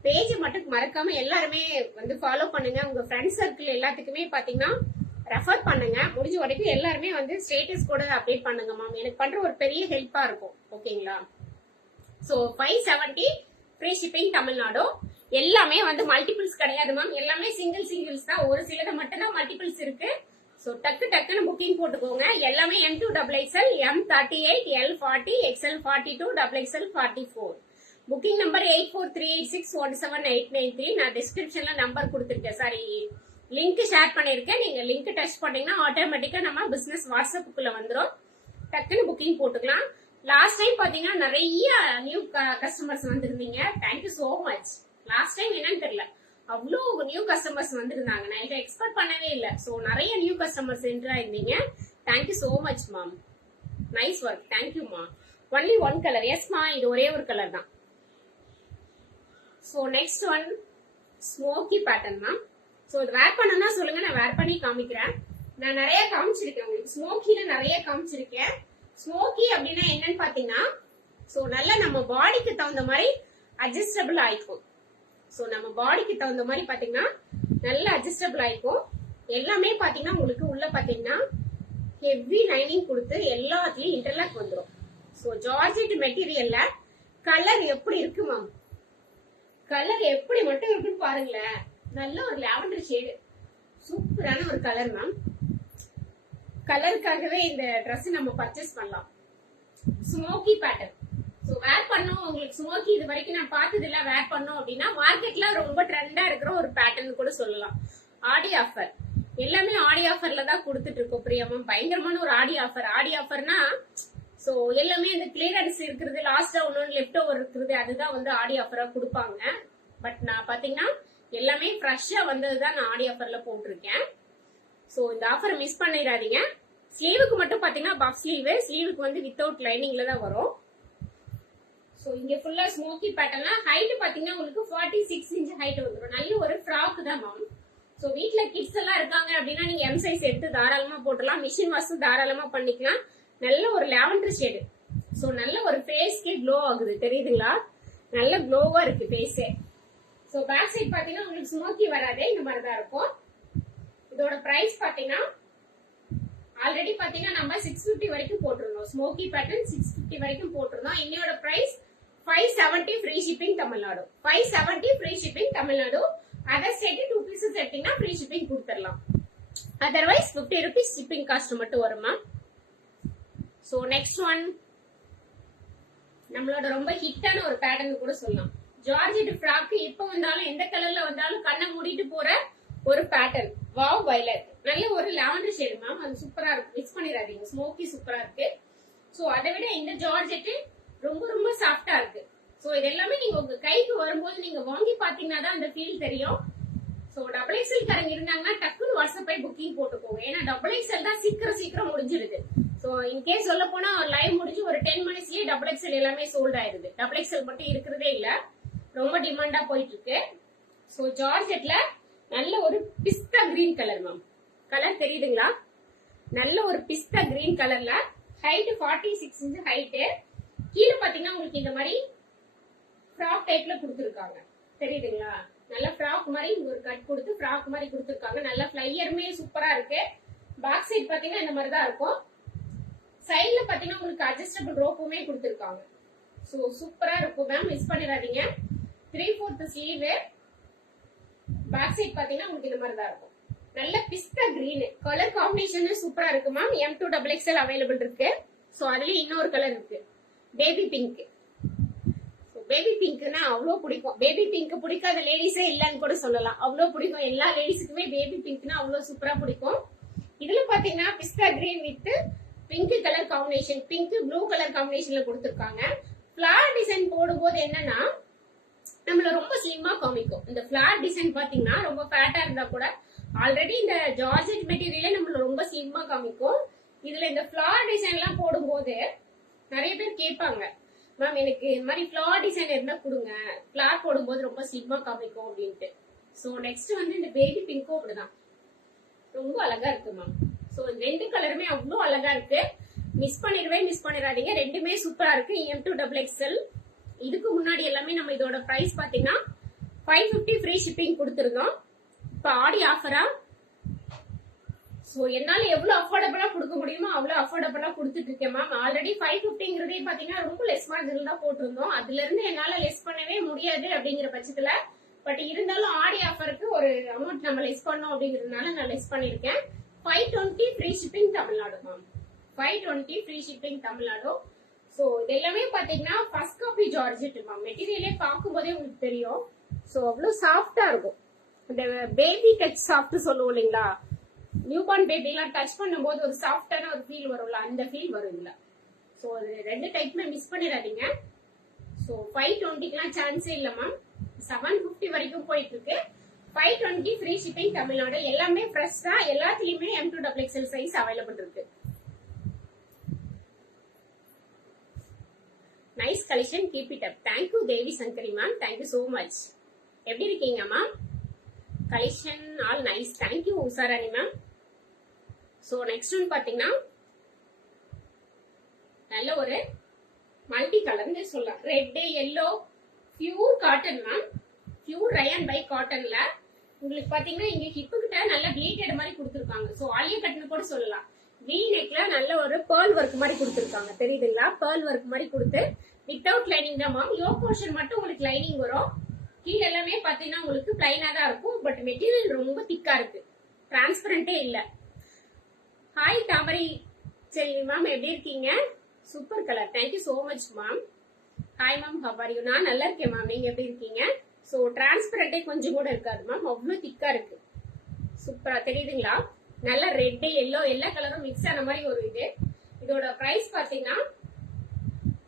பேஜ் மட்டும் மறக்காம எல்லாருமே வந்து ஃபாலோ பண்ணுங்க. உங்க ஃப்ரெண்ட்ஸ் சர்க்கிள் எல்லாத்துக்குமே பாத்தீங்கன்னா ரெஃபர் பண்ணுங்க. முடிஞ்ச வரைக்கும் எல்லாருமே வந்து ஸ்டேட்டஸ் கூட அப்டேட் பண்ணுங்க மேம். எனக்கு பண்ற ஒரு பெரிய ஹெல்ப்பா இருக்கும். ஓகேங்களா? So 570 free shipping Tamil Nadu. எல்லாமே வந்து மல்டிபிள்ஸ் கிடையாது மேம். எல்லாமே சிங்கிள்ஸ் தான். ஒரு சிலது மட்டும் தான் மல்டிபிள்ஸ் இருக்கு. சோ டக்குன்னு புக்கிங் போட்டுக்கோங்க. எல்லாமே M2 XXL, M38, L40, XL42, XXL 44. Booking number 8438617893. நான் டிஸ்கிரிப்ஷன்ல நம்பர் கொடுத்துருக்கேன். சாரி, லிங்க் ஷேர் பண்ணிருக்கேன். நீங்க லிங்க் டச் பண்ணீங்கன்னா ஆட்டோமேட்டிக்கா நம்ம பிசினஸ் வாட்ஸ்அப்புக்குள்ள வந்துரும். டக்குன்னு புக்கிங் போட்டுக்கலாம். லாஸ்ட் டைம் பாத்தீங்கன்னா நிறைய நியூ கஸ்டமர்ஸ் வந்திருந்தீங்க. Thank you so much. Last time என்னன்னு தெரியல, அவ்வளோ நியூ கஸ்டமர்ஸ் வந்திருந்தாங்க. நான் இதை எக்ஸ்பெக்ட் பண்ணவே இல்லை. சோ நிறைய நியூ கஸ்டமர்ஸ் என்ட்ரா இருந்தீங்க. Thank you so much ma'am. Nice work. Thank you மா. Only one colour. எஸ் மா, இது ஒரே ஒரு கலர் தான். So next one smoky pattern ma'am. So இது வேர் பண்ணனா சொல்லுங்க, நான் வேர் பண்ணி காமிக்கிறேன். நான் நிறைய காமிச்சிருக்கேன் உங்களுக்கு. ஸ்மோக்கில நிறைய காமிச்சிருக்கேன். ஸ்மோக்கி அப்படின்னா என்னன்னு பாத்தீங்கன்னா, சோ நல்லா நம்ம பாடிக்கு தகுந்த மாதிரி அட்ஜஸ்டபிள் ஆயிக்கும். சோ நம்ம பாடிக்கு தகுந்த மாதிரி பாத்தீங்கன்னா நல்லா அட்ஜஸ்டபிள் ஆயிக்கும். எல்லாமே பாத்தீங்கன்னா உங்களுக்கு உள்ள பாத்தீங்கன்னா ஹெவி லைனிங் கொடுத்து எல்லாத்துலயும் இன்டர்லாக் வந்துடும். சோ ஜார்ஜெட் மெட்டீரியல்ல கலர் எப்படி இருக்கு மேம்? கலர் எப்படி மட்டும் இருக்குன்னு பாருங்களேன். நல்ல ஒரு லாவெண்டர் ஷேடு, சூப்பரான ஒரு கலர் மேம். கலருக்காகவே இந்த ட்ரெஸ் நம்ம பர்ச்சேஸ் பண்ணலாம். Smoky pattern. சோ வேர் பண்ணோம் உங்களுக்கு ஸ்மோக்கி இது வரைக்கும் நான் பார்த்தது இல்ல. வேர் பண்ணோம் அப்படின்னா மார்க்கெட்ல ரொம்ப ட்ரெண்டா இருக்கிற ஒரு பேட்டர்ன் கூட சொல்லலாம். ஆடி ஆஃபர் எல்லாமே ஆடி ஆஃபர்ல தான் கொடுத்துட்டு இருக்கோம். பிரியாம பயங்கரமான ஒரு ஆடி ஆஃபர். ஆடி ஆஃபர்னா சோ எல்லாமே இந்த கிளியரன்ஸ் இருக்கிறது, லாஸ்டா ஒன்னு லெஃப்ட் ஓவர் இருக்கிறது, அதுதான் வந்து ஆடி ஆஃபரா கொடுப்பாங்க. பட் நான் பாத்தீங்கன்னா எல்லாமே ஃப்ரெஷ்ஷா வந்ததுதான் நான் ஆடி ஆஃபர்ல போட்டிருக்கேன். சோ இந்த ஆஃபரை மிஸ் பண்ணிடாதீங்க. ஸ்லீவுக்கு மட்டும் பாத்தீங்கன்னா பஃப் ஸ்லீவ். ஸ்லீவுக்கு வந்து வித்தவுட் லைனிங்ல தான் வரும். சோ சோ இங்க ஃபுல்லா ஸ்மோக்கி பேட்டர்ன்ல ஹைட் பாத்தீங்கன்னா உங்களுக்கு 46 இன்ச் ஹைட் வந்துடும். நல்ல ஒரு ஃப்ராக் தான் மேம். சோ வீட்ல கிட்ஸ் எல்லாம் இருக்காங்க அப்படின்னா நீங்க எம் சைஸ் எடுத்து தாராளமா போட்டுலாம். மிஷின் வாஷ் தாராளமா பண்ணிக்கலாம். நல்ல ஒரு லாவெண்டர் ஷேடு. சோ நல்ல ஒரு ஃபேஸ்க்கே க்ளோ ஆகுது தெரியுதுங்களா? நல்ல க்ளோவா இருக்கு ஃபேஸே. சோ பேக் சைடு பாத்தீங்கன்னா உங்களுக்கு ஸ்மோக்கி வராதே, இந்த மாதிரி தான் இருக்கும். இதோட பிரைஸ் பாத்தீங்கன்னா ஆல்ரெடி பாத்தீங்கன்னா நம்ம 650 வரைக்கும் போட்டிருந்தோம். ஸ்மோக்கி பேட்டர்ன் 650 வரைக்கும் போட்டிருந்தோம். இன்னையோட price 570 free shipping Tamil Nadu. 570 free shipping Tamil Nadu. Other state 2 pieces எடுத்தீங்கன்னா ஃப்ரீ ஷிப்பிங் கொடுத்துடலாம். அதர்வைஸ் 50 rupees ஷிப்பிங் காஸ்ட் மட்டும் வருமா. சோ நெக்ஸ்ட் ஒன் நம்மளோட ரொம்ப ஹிட்டான ஒரு பேட்டர்ன் கூட சொல்லலாம். ஜார்ஜெட் ஃப்ராக் எப்ப வந்தாலும் எந்த கலர்ல வந்தாலும் கண்ணை மூடிட்டு போற ஒரு பேட்டர்ன். Wow violet. நல்ல ஒரு லாவெண்டர் ஷேடு மேம். அது சூப்பரா இருக்கு. மிக்ஸ் பண்ணிடாதீங்க. ஸ்மோக்கி சூப்பரா இருக்கு. சோ அதை விட இந்த ஜார்ஜெட் ரொம்ப ரொம்ப சாஃப்டா இருக்கு. சோ இது எல்லாமே நீங்க உங்க கைக்கு வரும்போது நீங்க வாங்கி பாத்தீங்கன்னா தான் அந்த ஃபீல் தெரியும். சோ டபுள் எக்ஸ்எல் காரங்க இருந்தாங்கன்னா டக்குன்னு வாட்ஸ்அப் போய் புக்கிங் போட்டுக்கோங்க. ஏன்னா டபுள் எக்ஸ்எல் தான் சீக்கிரம் முடிஞ்சிருது. சோ இன்கேஸ் சொல்ல போனா லைவ் முடிஞ்சு ஒரு 10 மினிட்ஸ்லயே டபுள் எக்ஸ்எல் எல்லாமே சோல்ட் ஆயிருது. டபுள் எக்ஸ்எல் மட்டும் இருக்கிறதே இல்ல. ரொம்ப டிமாண்டா போயிட்டு இருக்கு. சோ ஜார்ஜெட்ல நல்ல ஒரு பிஸ்தா கிரீன் கலர் மேம். கலர் தெரியுதுங்களா? நல்ல ஒரு பிஸ்தா கிரீன் கலர்ல ஹைட் 46 இன்ச் ஹைட். கீழே பாத்தீங்கன்னா உங்களுக்கு இந்த மாதிரி ஃப்ராக் டைப்ல கொடுத்துருக்காங்க. தெரியுதுங்களா? நல்ல ஃப்ராக் மாதிரி ஒரு கட் கொடுத்து ஃப்ராக் மாதிரி கொடுத்துருக்காங்க. நல்ல ஃபிளையருமே சூப்பரா இருக்கு. பேக் சைடு பாத்தீங்கன்னா இந்த மாதிரி தான் இருக்கும். சைட்ல பாத்தீங்கன்னா உங்களுக்கு அட்ஜஸ்டபிள் ரோப்புமே கொடுத்துருக்காங்க. சோ சூப்பரா இருக்கும் மேம். மிஸ் பண்ணிடாதீங்க. 3/4 ஸ்லீவ். பேக் சைடு பாத்தீங்கன்னா உங்களுக்கு இந்த மாதிரி தான் இருக்கும். நல்ல பிஸ்தா கிரீன் கலர் காம்பினேஷன் சூப்பரா இருக்கு மேம். M2XXL அவைலபிள் இருக்கு. சோ அதுலயும் இன்னொரு கலர் இருக்கு, பேபி பிங்க். பேபி பிங்க்னா அவ்வளவு பிடிக்கும். பேபி பிங்க் பிடிக்காத லேடிஸே இல்லன்னு கூட சொல்லலாம். அவ்வளவு பிடிக்கும். எல்லா லேடிஸுக்குமே பேபி பிங்க்னா அவ்வளவு சூப்பரா பிடிக்கும். இதுல பாத்தீங்கன்னா pista green with pink colour combination, pink blue colour காம்பினேஷன்ல கொடுத்திருக்காங்க. ஃபிளார் டிசைன் போடும்போது என்னன்னா நம்மள ரொம்ப ஸ்லிம்மா காமிக்கும். இந்த ஃபிளார் டிசைன் பாத்தீங்கன்னா ரொம்ப ஃபேட்டா இருந்தா கூட ஆல்ரெடி இந்த ஜார்ஜெட் மெட்டீரியலே நம்மள ரொம்ப ஸ்லிம்மா காமிக்கும். இதுல இந்த ஃபிளார் டிசைன் எல்லாம் போடும்போது நிறைய பேர் கேட்பாங்க, மேம் எனக்கு இந்த மாதிரி ஃபிளார் டிசைன் இருந்தா கொடுங்க, ஃபிளார் போடும்போது ரொம்ப ஸ்லிம்மா காமிக்கும் அப்படின்ட்டு. சோ நெக்ஸ்ட் வந்து இந்த பேபி பிங்க்கும் அப்படிதான் ரொம்ப அழகா இருக்கு மேம். சோ ரெண்டு கலருமே அவ்வளவு அழகா இருக்கு. மிஸ் பண்ணிடாதீங்க. ரெண்டுமே சூப்பரா இருக்கு. M2XXL. இதுக்கு முன்னாடி எல்லாமே நம்ம இதோட பிரைஸ் பாத்தீங்கன்னா 550 ஃப்ரீ ஷிப்பிங் கொடுத்துருந்தோம். இப்ப ஆடி ஆஃபரா சோ என்னால எவ்வளவு அஃபோர்டபுளா கொடுக்க முடியுமோ அவ்வளவு அஃபோர்டபுளா கொடுத்துட்டு இருக்கேன் மேம். ஆல்ரெடி 550ங்கிறதே பாத்தீங்கன்னா ரொம்ப லெஸ் மார்ஜின் தான் போட்டிருந்தோம். அதுல இருந்து என்னால லெஸ் பண்ணவே முடியாது அப்படிங்கிற பட்சத்துல, பட் இருந்தாலும் ஆடி ஆஃபருக்கு ஒரு அமௌண்ட் நம்ம லெஸ் பண்ணோம் அப்படிங்கறதுனால நான் லெஸ் பண்ணிருக்கேன். 520 free shipping Tamil Nadu ma'am. 520 free shipping Tamil Nadu. So இது எல்லாமே பாத்தீங்கன்னா ஃபர்ஸ்ட் காப்பி ஜார்ஜெட் மேம். மெட்டீரியலே பார்க்கும் போதே உங்களுக்கு தெரியும். சோ அவ்வளவு சாஃப்டா இருக்கும். இந்த பேபி டச் சாஃப்ட் சொல்லுவோம் இல்லைங்களா, நியூ பார்ன் பேபி எல்லாம் டச் பண்ணும்போது ஒரு சாஃப்டான ஒரு ஃபீல் வரும்ல, அந்த ஃபீல் வரும் இதுல. சோ அது ரெண்டு டைப்மே மிஸ் பண்ணிடாதீங்க. சோ 520க்குலாம் சான்ஸே இல்ல மேம். 750 வரைக்கும் போயிட்டு இருக்கு. 520 ஃப்ரீ ஷிப்பிங் தமிழ்நாடு. எல்லாமே ஃப்ரெஷ்ஷா எல்லாத்துலயுமே M2XXL சைஸ் அவைலபிள் இருக்கு. Nice collection, keep it up. Thank you Devi Sankari ma'am. Thank you so much. எப்படி இருக்கீங்க ma'am? Collection all nice. Thank you Usharani ma'am. So next one பாத்தீங்கன்னா நல்ல ஒரு மல்டி கலர்னு சொல்லலாம். Red, yellow, pure cotton ma'am. Pure rayon by காட்டன்ல உங்களுக்கு பாத்தீங்கன்னா இங்க ஹிப்பு கிட்ட நல்ல பிளீட்டட் மாதிரி கொடுத்துருக்காங்க. சோ ஆலியா கட்னு கூட சொல்லலாம். வி நெக்ல நல்ல ஒரு பேர்ல் ஒர்க் மாதிரி கொடுத்துருக்காங்க. தெரியுதுங்களா? பேர்ல் ஒர்க் மாதிரி கொடுத்து வித்தவுட் லைனிங் தான் மேம். யோ போர்ஷன் மட்டும் உங்களுக்கு லைனிங் வரும். கீழ எல்லாமே பாத்தீங்கன்னா உங்களுக்கு பிளைனா தான் இருக்கும். பட் மெட்டீரியல் ரொம்ப திக்கா இருக்கு. டிரான்ஸ்பரண்டே இல்ல. ஹாய் தாமரை செல்வி மேம், எப்படி இருக்கீங்க? Super colour. Thank you so much ma'am. Hi ma'am, how are you? நான் நல்லா இருக்கேன் மேம். நீங்க எப்படி இருக்கீங்க? சோ டிரான்ஸ்பரண்டே கொஞ்சம் கூட இருக்காது மேம். அவ்வளவு திக்கா இருக்கு. சூப்பரா தெரியுதுங்களா? நல்ல ரெட், எல்லோ எல்லா கலரும் மிக்ஸ் ஆன மாதிரி ஒரு இது. இதோட பிரைஸ் பாத்தீங்கன்னா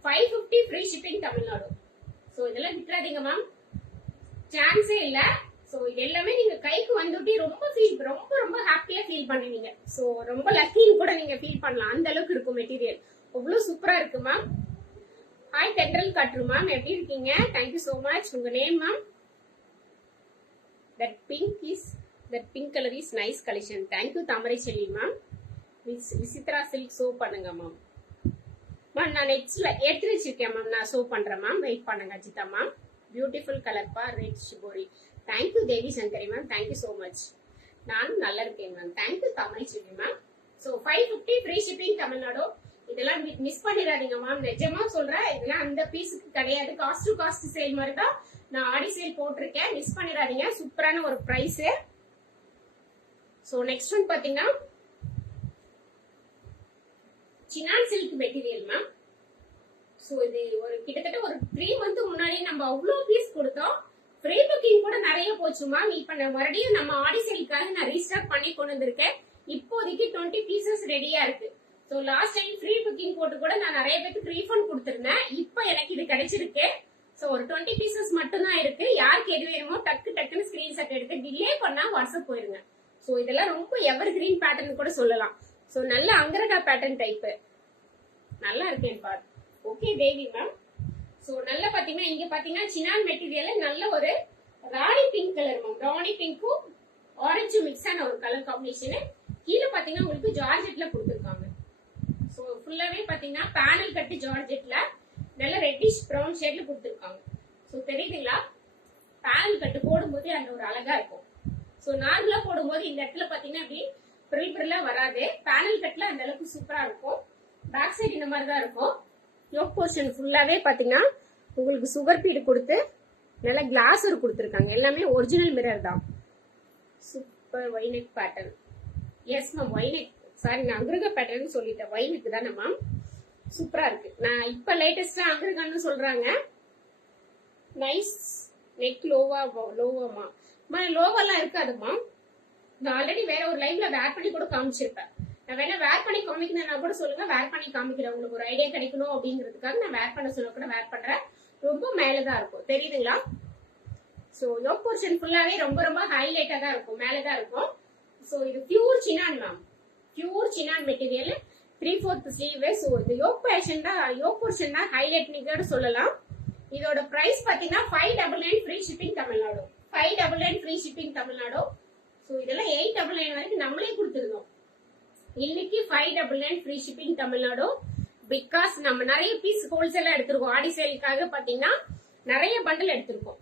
550 ஃப்ரீ ஷிப்பிங் தமிழ்நாடு. சோ இதெல்லாம் விட்டுறாதீங்க மேம். சான்ஸே இல்ல. சோ இது எல்லாமே நீங்க கைக்கு வந்துட்டு ரொம்ப ரொம்ப ஹாப்பியா ஃபீல் பண்ணுவீங்க. சோ ரொம்ப லக்கின்னு கூட நீங்க ஃபீல் பண்ணலாம். அந்த அளவுக்கு இருக்கும் மெட்டீரியல். அவ்வளவு சூப்பரா இருக்கு மேம். ஹாய் தென்றல் காற்று மேம், எப்படி இருக்கீங்க? Thank you so much. உங்க name ma'am? That pink colour is nice collection. Thank you Thamarai Selvi ma'am. Vichitra silk show பண்ணுங்க மேம். மேம் நான் நெக்ஸ்ட்ல எடுத்து வச்சிருக்கேன் மேம், நான் சோ பண்றேன் மேம். வெயிட் பண்ணுங்க அஜிதா மேம். பியூட்டிஃபுல் கலர் பா red shibori. Thank you Devi Sankari ma'am, thank you so much. நானும் நல்லா இருக்கேன் ma'am. Thank you Thamarai Selvi ma'am. So 550 free shipping Tamil Nadu. இதெல்லாம் மிஸ் பண்ணிடாதீங்க மேம், நிஜமா சொல்றேன். இதெல்லாம் அந்த பீஸுக்கு கிடையாது, காஸ்ட் டு காஸ்ட் சேல் மாதிரி தான் நான் ஆடி சேல் போட்டிருக்கேன். மிஸ் பண்ணிடாதீங்க, சூப்பரான ஒரு பிரைஸ். ஸோ நெக்ஸ்ட் ஒன் பாத்தீங்கன்னா Sinan silk material ma'am. So இது ஒரு கிட்டத்தட்ட ஒரு 3 மந்த் முன்னாடி நம்ம அவ்வளோ பீஸ் கொடுத்தோம். ஃப்ரீ புக்கிங் கூட நிறைய போச்சு மேம். இப்ப நான் மறுபடியும் நம்ம ஆடி சேலுக்காக நான் ரீஸ்டாக் பண்ணி கொண்டு வந்திருக்கேன். இப்போதைக்கு 20 பீசஸ் ரெடியா இருக்கு. So last time free booking போட்டு கூட நான் நிறைய பேருக்கு ரீஃபண்ட் கொடுத்துருந்தேன். இப்போ எனக்கு இது கிடைச்சிருக்கு. ஸோ ஒரு 20 பீசஸ் மட்டும் தான் இருக்கு. யாருக்கு எது வேணுமோ டக்குன்னு ஸ்கிரீன்ஷாட் எடுத்து டிலே பண்ணா வாட்ஸ்அப் போயிருங்க. ஸோ இதெல்லாம் ரொம்ப எவர் கிரீன் பேட்டர்ன் கூட சொல்லலாம். ஸோ நல்ல அங்கரகா பேட்டர்ன் டைப் நல்லா இருக்கேன் பாரு. ஓகே தேவி மேம். ஸோ நல்லா பாத்தீங்கன்னா இங்க பாத்தீங்கன்னா சினான் மெட்டீரியல் நல்ல ஒரு ராணி பிங்க் கலர் மேம். ராணி பிங்க்கும் ஆரஞ்சு மிக்ஸ் ஆன ஒரு கலர் காம்பினேஷன். கீழே பாத்தீங்கன்னா உங்களுக்கு ஜார்ஜெட்ல கொடுத்துருக்காங்க. ஸோ ஃபுல்லாவே பாத்தீங்கன்னா பேனல் கட்டு ஜார்ஜெட்ல நல்ல ரெட்டிஷ் ப்ரௌன் ஷேட்ல கொடுத்துருக்காங்க. ஸோ தெரியுதுங்களா? பேனல் கட்டு போடும்போது அந்த ஒரு அழகா இருக்கும். ஸோ நார்மலா போடும்போது இந்த இடத்துல பாத்தீங்கன்னா அப்படி பிரில்லா வராது. பேனல் கட்ல அந்த அளவுக்கு சூப்பரா இருக்கும். பேக் சைடு இந்த மாதிரி தான் இருக்கும். யோக் போர்ஷன் ஃபுல்லாவே பாத்தீங்கன்னா உங்களுக்கு சுகர் பீடு கொடுத்து நல்ல கிளாஸ் ஒரு கொடுத்துருக்காங்க. எல்லாமே ஒரிஜினல் மிரர் தான். Super V neck pattern. Yes ma'am, V neck. Sorry, நான் அங்கிருக பேட்டர்ன் சொல்லிட்டேன். வைனெக் தானே மேம். சூப்பரா இருக்கு. நான் இப்ப லேட்டஸ்டா அங்கிருகான்னு சொல்றாங்க. நைஸ் நெக் லோவாமா. லோவெல்லாம் இருக்காதுமா. நான் ஆல்ரெடி வேற ஒரு லைவ்ல வேர் பண்ணி கூட காமிச்சிருப்பேன். நான் வேணா வேர் பண்ணி காமிக்கணும் கூட சொல்லுங்க, வேர் பண்ணி காமிக்கிறேன். உங்களுக்கு ஒரு ஐடியா கிடைக்கணும் அப்படிங்கிறதுக்காக நான் வேர் பண்ண சொல்ல கூட வேர் பண்றேன். ரொம்ப மேலதான் இருக்கும், தெரியுதுங்களா? சோ யோக் போர்ஷன் ஃபுல்லாவே ரொம்ப ரொம்ப ஹைலைட்டா தான் இருக்கும், மேலதான் இருக்கும். சோ இது pure Sinan ma'am, pure Sinan material. 3/4 sleeve. So இந்த யோக் போர்ஷன் தான் ஹைலைட் நீங்க சொல்லலாம். இதோட பிரைஸ் பாத்தீங்கன்னா 599 free shipping Tamil Nadu. 599 free shipping Tamil Nadu. So இதெல்லாம் 899 வரைக்கும் நம்மளே கொடுத்துருந்தோம். இன்னைக்கு 599 ஃப்ரீ ஷிப்பிங் தமிழ்நாடு. பிகாஸ் நம்ம நிறைய பீஸ் ஹோல்சேலா எடுத்திருக்கோம். ஆடி சேலுக்காக பாத்தீங்கன்னா நிறைய பண்டல் எடுத்திருக்கோம்.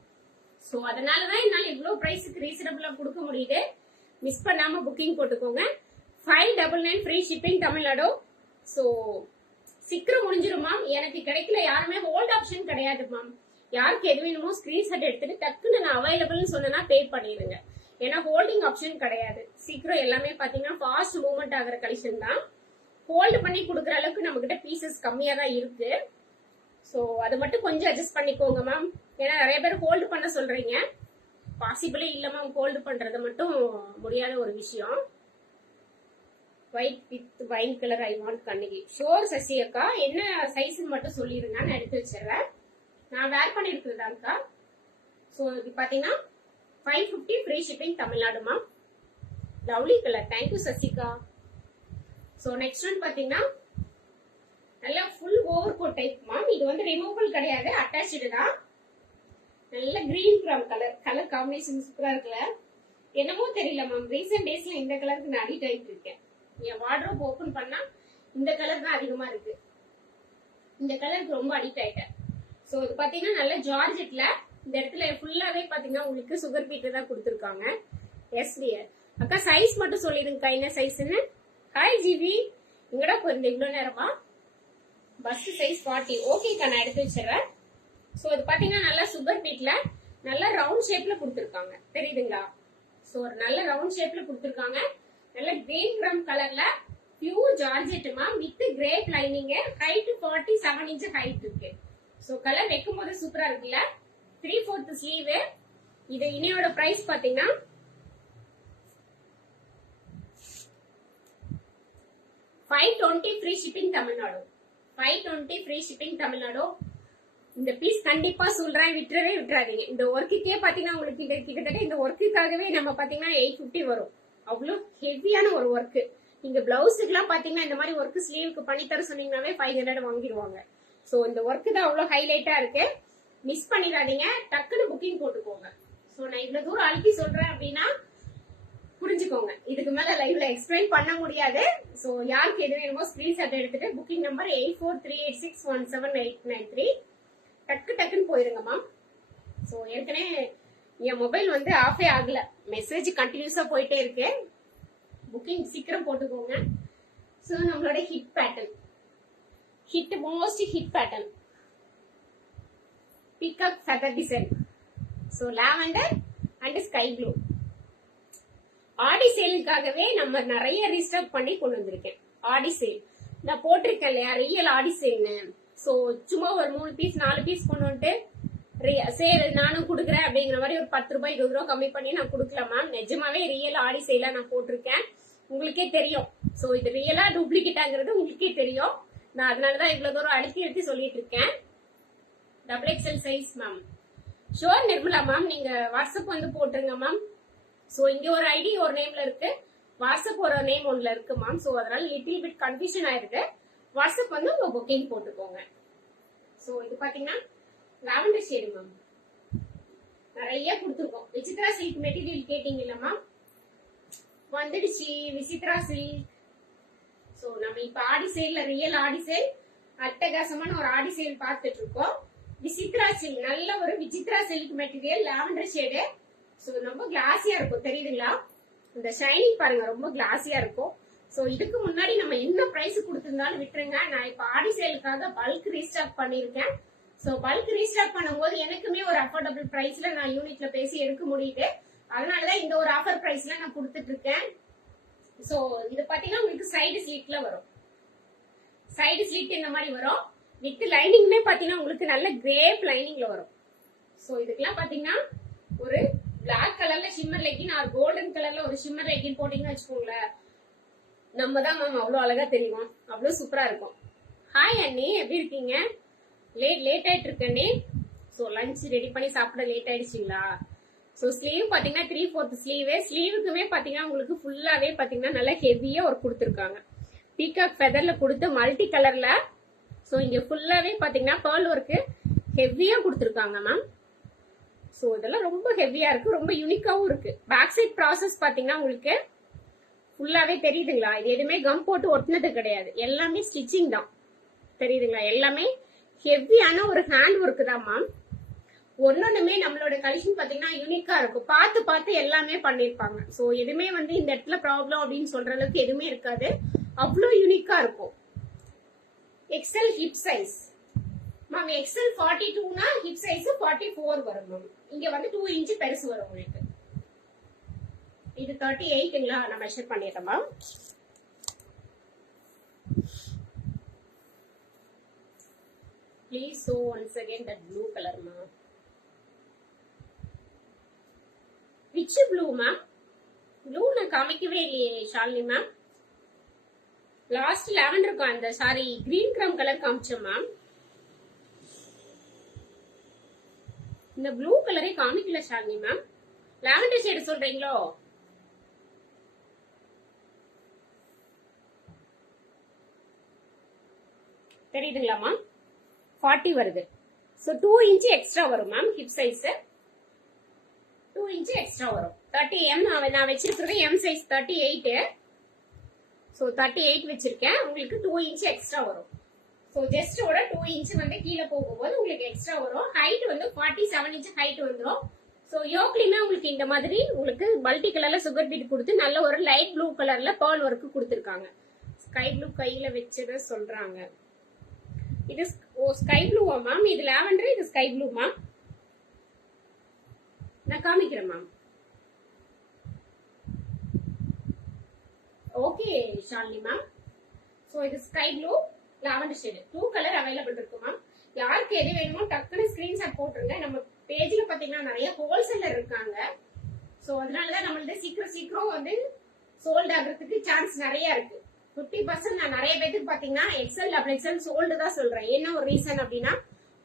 சோ அதனாலதான் என்னால இவ்வளவு பிரைஸுக்கு ரீசனபிளா கொடுக்க முடியுது. மிஸ் பண்ணாம புக்கிங் போட்டுக்கோங்க. 599 ஃப்ரீ ஷிப்பிங் தமிழ்நாடு. சோ சீக்கிரம் முடிஞ்சிரும் மேம். எனக்கு கிடைக்கல, யாருமே ஹோல்ட் ஆப்ஷன் கிடையாது மேம். யாருக்கு எது வேணுமோ ஸ்கிரீன்ஷாட் எடுத்துட்டு டக்குன்னு நான் அவைலபிள்னு சொன்னா பே பண்ணிடுங்க. ஏன்னா ஹோல்டிங் ஆப்ஷன் கிடையாது. சீக்கிரம் எல்லாமே பாத்தீங்கன்னா ஃபாஸ்ட் மூவ்மெண்ட் ஆகிற கலெக்ஷன் தான். ஹோல்டு பண்ணி கொடுக்குற அளவுக்கு நம்ம கிட்ட பீசஸ் கம்மியா தான் இருக்கு. சோ அது மட்டும் கொஞ்சம் அட்ஜஸ்ட் பண்ணிக்கோங்க மேம். ஏன்னா நிறைய பேர் ஹோல்டு பண்ண சொல்றீங்க. பாசிபிளே இல்ல மேம், ஹோல்டு பண்றது மட்டும் முடியாத ஒரு விஷயம். White with wine colour I want Kannagi. ஷோர் சசி அக்கா, என்ன சைஸ் மட்டும் சொல்லிருங்க, நான் எடுத்து வச்சிடுறேன். நான் வேர் பண்ணிருக்கிறதாக்கா. சோ இது பாத்தீங்கன்னா 550 free shipping Tamil Nadu ma'am. Lovely colour. Thank you Sasika. So next one பாத்தீங்கன்னா நல்ல full over coat type ma'am. இது வந்து ரிமூவபிள் கிடையாது, அட்டாச்சு தான். நல்ல கிரீன் கலர் காம்பினேஷன் சூப்பரா இருக்குல்ல. என்னமோ தெரியல மேம், ரீசெண்ட் டேஸ்ல இந்த கலருக்கு நான் அடிக்ட் ஆயிட்டு இருக்கேன். என் வார்ட்ரோப் ஓபன் பண்ணா இந்த கலர் தான் அதிகமா இருக்கு. இந்த கலருக்கு ரொம்ப அடிக்ட் ஆயிட்டேன். சோ இது பாத்தீங்கன்னா நல்ல ஜார்ஜெட்ல இந்த இடத்துல ஃபுல்லாவே பாத்தீங்கன்னா உங்களுக்கு சுகர் பீட் தான் கொடுத்துருக்காங்க. எஸ் டியர் அக்கா, சைஸ் மட்டும் சொல்லிடுங்கக்கா, என்ன சைஸ்ன்னு. ஹாய் ஜிவி, இங்கடா போயிருந்த இவ்வளவு நேரமா? Bus size 40. ஓகேக்கா, நான் எடுத்து வச்சிடறேன். சோ இது பாத்தீங்கன்னா நல்லா சுகர் பீட்ல நல்ல ரவுண்ட் ஷேப்ல கொடுத்துருக்காங்க, தெரியுதுங்களா? சோ ஒரு நல்ல ரவுண்ட் ஷேப்ல கொடுத்துருக்காங்க. நல்ல கிரீன் ப்ரௌன் கலர்ல pure georgette ma'am with crepe lining. Height 47 inch height இருக்கு. சோ கலர் வைக்கும் போது சூப்பரா இருக்குல்ல. 3/4 ஸ்லீவ். இது இனியோட பிரைஸ் பாத்தீங்கன்னா 520 free shipping Tamil Nadu. 520 free shipping Tamil Nadu. இந்த பீஸ் கண்டிப்பா சொல்றேன், விட்டுறாதீங்க. இந்த ஒர்க்குக்கே பாத்தீங்கன்னா உங்களுக்கு கிட்டத்தட்ட இந்த ஒர்க்குக்காகவே நம்ம பாத்தீங்கன்னா 850 வரும். அவ்வளவு ஹெவியான ஒரு ஒர்க். நீங்க பிளவுஸுக்கு எல்லாம் பாத்தீங்கன்னா இந்த மாதிரி ஒர்க் ஸ்லீவுக்கு பண்ணி தர சொன்னீங்கன்னாவே 500 வாங்கிடுவாங்க. சோ இந்த ஒர்க் தான் அவ்வளவு ஹைலைட்டா இருக்கு, மிஸ் பண்ணிடாதீங்க, டக்குன்னு புக்கிங் போட்டுக்கோங்க. சோ நான் இவ்வளவு தூரம் அழுத்தி சொல்றேன் அப்படின்னா புரிஞ்சுக்கோங்க, இதுக்கு மேல லைவ்ல எக்ஸ்பிளைன் பண்ண முடியாது. சோ யாருக்கு எது வேணுமோ ஸ்கிரீன்ஷாட் எடுத்துட்டு புக்கிங் நம்பர் 8438617893 டக்குன்னு போயிருங்கம்மா. சோ ஏற்கனவே என் மொபைல் வந்து ஆஃபே ஆகல, மெசேஜ் கண்டினியூஸா போயிட்டே இருக்கு. புக்கிங் சீக்கிரம் போட்டுக்கோங்க. சோ நம்மளோட hit pattern, most hit pattern peacock feather design. So lavender and sky blue. ஆடி சேலுக்காகவே நம்ம நிறைய ரீஸ்டாக் பண்ணி கொண்டு வந்திருக்கேன். ஆடி சேல் நான் போட்டிருக்கேன் இல்லையா, ரியல் ஆடி சேல்னு. சோ சும்மா ஒரு 3 பீஸ் 4 பீஸ் கொண்டு வந்துட்டு சேல் நானும் குடுக்குறேன் அப்படிங்கிற மாதிரி ஒரு 10 ரூபாய் 20 ரூபாய் கம்மி பண்ணி நான் குடுக்கலாமா? நிஜமாவே ரியல் ஆடி சேலா நான் போட்டிருக்கேன், உங்களுக்கே தெரியும். சோ இது ரியலா டூப்ளிகேட்டாங்கிறது உங்களுக்கே தெரியும். நான் அதனாலதான் இவ்வளவு தூரம் அழுத்தி சொல்லிட்டு இருக்கேன். XXL size ma'am. Sure Nirmala ma'am, நீங்க வாட்ஸ்அப் வந்து போட்டுருங்க மேம். சோ இங்க ஒரு ஐடி ஒரு நேம்ல இருக்கு, வாட்ஸ்அப் ஒரு நேம் ஒன்ல இருக்கு மேம். சோ அதனால லிட்டில் பிட் கன்ஃபியூஷன் ஆயிருக்கு. வாட்ஸ்அப் வந்து உங்க புக்கிங் போட்டுக்கோங்க. சோ இது பாத்தீங்கன்னா லாவெண்டர் ஷேடு மேம், நிறைய கொடுத்துருக்கோம். விசித்ரா சில்க் மெட்டீரியல் கேட்டீங்க இல்ல மேம், வந்துடுச்சு விசித்ரா சில்க். சோ நம்ம இப்ப ஆடி சேல்ல ரியல் ஆடி சேல் அட்டகாசமான ஒரு ஆடி சேல் பார்த்துட்டு இருக்கோம். விசித்ரா சில்க், நல்ல ஒரு Vichitra silk material lavender shade. So ரொம்ப கிளாஸியா இருக்கும், தெரியுதுங்களா? இந்த ஷைனிங் பாருங்க, ரொம்ப கிளாஸியா இருக்கும். சோ இதுக்கு முன்னாடி நம்ம என்ன பிரைஸ் கொடுத்திருந்தாலும் விட்டுருங்க. நான் இப்ப ஆடி சேலுக்காக பல்க் ரீஸ்டாக் பண்ணிருக்கேன். சோ பல்க் ரீஸ்டாக் பண்ணும்போது எனக்குமே ஒரு அஃபோர்டபிள் பிரைஸ்ல நான் யூனிட்ல பேசி எடுக்க முடியுது. அதனாலதான் இந்த ஒரு ஆஃபர் பிரைஸ்ல நான் கொடுத்துட்டு இருக்கேன். சோ இது பாத்தீங்கன்னா உங்களுக்கு சைடு ஸ்லிட்ல வரும், சைடு ஸ்லிட் இந்த மாதிரி வரும். வித் லைனிங்குமே பாத்தீங்கன்னா உங்களுக்கு நல்ல கிரேப் லைனிங்ல வரும். சோ இதுக்கெல்லாம் பாத்தீங்கன்னா ஒரு பிளாக் கலர்ல ஷிம்மர் லெக்கின் ஆர் கோல்டன் கலர்ல ஒரு ஷிம்மர் லெக்கின் போட்டீங்கன்னு வச்சுக்கோங்களேன், நம்ம தான் மேம் அவ்வளவு அழகா தெரியும், அவ்வளவு சூப்பரா இருக்கும். ஹாய் அண்ணி, எப்படி இருக்கீங்க? லேட் ஆயிட்டு இருக்கே. சோ லஞ்ச் ரெடி பண்ணி சாப்பிட லேட் ஆயிடுச்சுங்களா? சோ ஸ்லீவ் பாத்தீங்கன்னா 3/4 ஸ்லீவ். ஸ்லீவுக்குமே பாத்தீங்கன்னா உங்களுக்கு ஃபுல்லாவே பாத்தீங்கன்னா நல்லா ஹெவியா ஒர்க் கொடுத்துருக்காங்க. பீகாக் ஃபெதர்ல கொடுத்து மல்டி கலர்ல. சோ இங்க ஃபுல்லாவே பாத்தீங்கன்னா பேர்ல் ஒர்க் ஹெவியா கொடுத்துருக்காங்க மேம். சோ இதெல்லாம் ரொம்ப ஹெவியா இருக்கு, ரொம்ப யூனிக்காவும் இருக்கு. பேக் சைட் ப்ராசஸ் பாத்தீங்கன்னா உங்களுக்கு ஃபுல்லாவே தெரியுதுங்களா? இது எதுவுமே கம் போட்டு ஒட்டினது கிடையாது, எல்லாமே ஸ்டிச்சிங் தான், தெரியுதுங்களா? எல்லாமே ஹெவியான ஒரு ஹேண்ட் ஒர்க் தான் மேம். ஒன்னொன்னுமே நம்மளோட கலெக்ஷன் பாத்தீங்கன்னா யூனிக்கா இருக்கும், பார்த்து எல்லாமே பண்ணிருப்பாங்க. சோ எதுவுமே வந்து இந்த இடத்துல ப்ராப்ளம் அப்படின்னு சொல்ற அளவுக்கு எதுவுமே இருக்காது, அவ்வளவு யூனிக்கா இருக்கும். XL hip size ma'am, XL 42னா ஹிப் சைஸ் 44 வரும் மேம். இங்க வந்து 2 இன்ச் பெருசு வரும் உங்களுக்கு. இது 38ங்களா? நான் மெஷர் பண்ணிட்டேன் ma'am. Please show once again that blue color, ma'am. Which blue, ma'am? Blue na காமிக்கவே இல்லையே ஷாலினி மேம். லாஸ்ட் லாவெண்டர் அந்த சாரி கிரீன் கிரம் கலர் காமிச்சோம் மேம். இந்த ப்ளூ கலரே காமிக்கல ஷாலினி மேம். லாவெண்டர் ஷேட் சொல்றீங்களோ? தெரியுதுங்களா மேம்? 40 வருது. சோ 2 இன்ச் எக்ஸ்ட்ரா வரும் ma'am. Hip size 2 inch extra வரும். 30M நான் வச்சிருக்கிறது எம் சைஸ் 38. சோ 38 வச்சிருக்கேன், உங்களுக்கு 2 இன்ச் எக்ஸ்ட்ரா வரும். சோ ஜஸ்டோட 2 இன்ச் வந்து கீழே போகும்போது உங்களுக்கு எக்ஸ்ட்ரா வரும். ஹைட் வந்து 47 இன்ச் ஹைட் வந்துடும். சோ யோக்லியுமே உங்களுக்கு இந்த மாதிரி உங்களுக்கு மல்டி கலர்ல சுகர் பீட் கொடுத்து நல்ல ஒரு லைட் ப்ளூ கலர்ல பேர்ல் ஒர்க் கொடுத்துருக்காங்க. ஸ்கை ப்ளூ கையில வச்சத சொல்றாங்க. இது ஸ்கை ப்ளூவா மேம்? இது லாவெண்டர், இது ஸ்கை ப்ளூ மேம். நான் காமிக்கிறேன் ma'am. Okay Shalini ma'am. So இது sky blue lavender shade 2 colour available இருக்கு மேம். யாருக்கு எது வேணுமோ டக்குன்னு ஸ்கிரீன்ஷாட் போட்டுருங்க. நம்ம பேஜ்ல பாத்தீங்கன்னா நிறைய ஹோல்சேலர் இருக்காங்க. சோ அதனாலதான் நம்மளது சீக்கிரம் வந்து சோல்ட் ஆகுறதுக்கு சான்ஸ் நிறைய இருக்கு. 50% நான் நிறைய பேருக்கு பாத்தீங்கன்னா எக்ஸல் டபுள் எக்ஸல் சோல்டு தான் சொல்றேன். என்ன ஒரு ரீசன் அப்படின்னா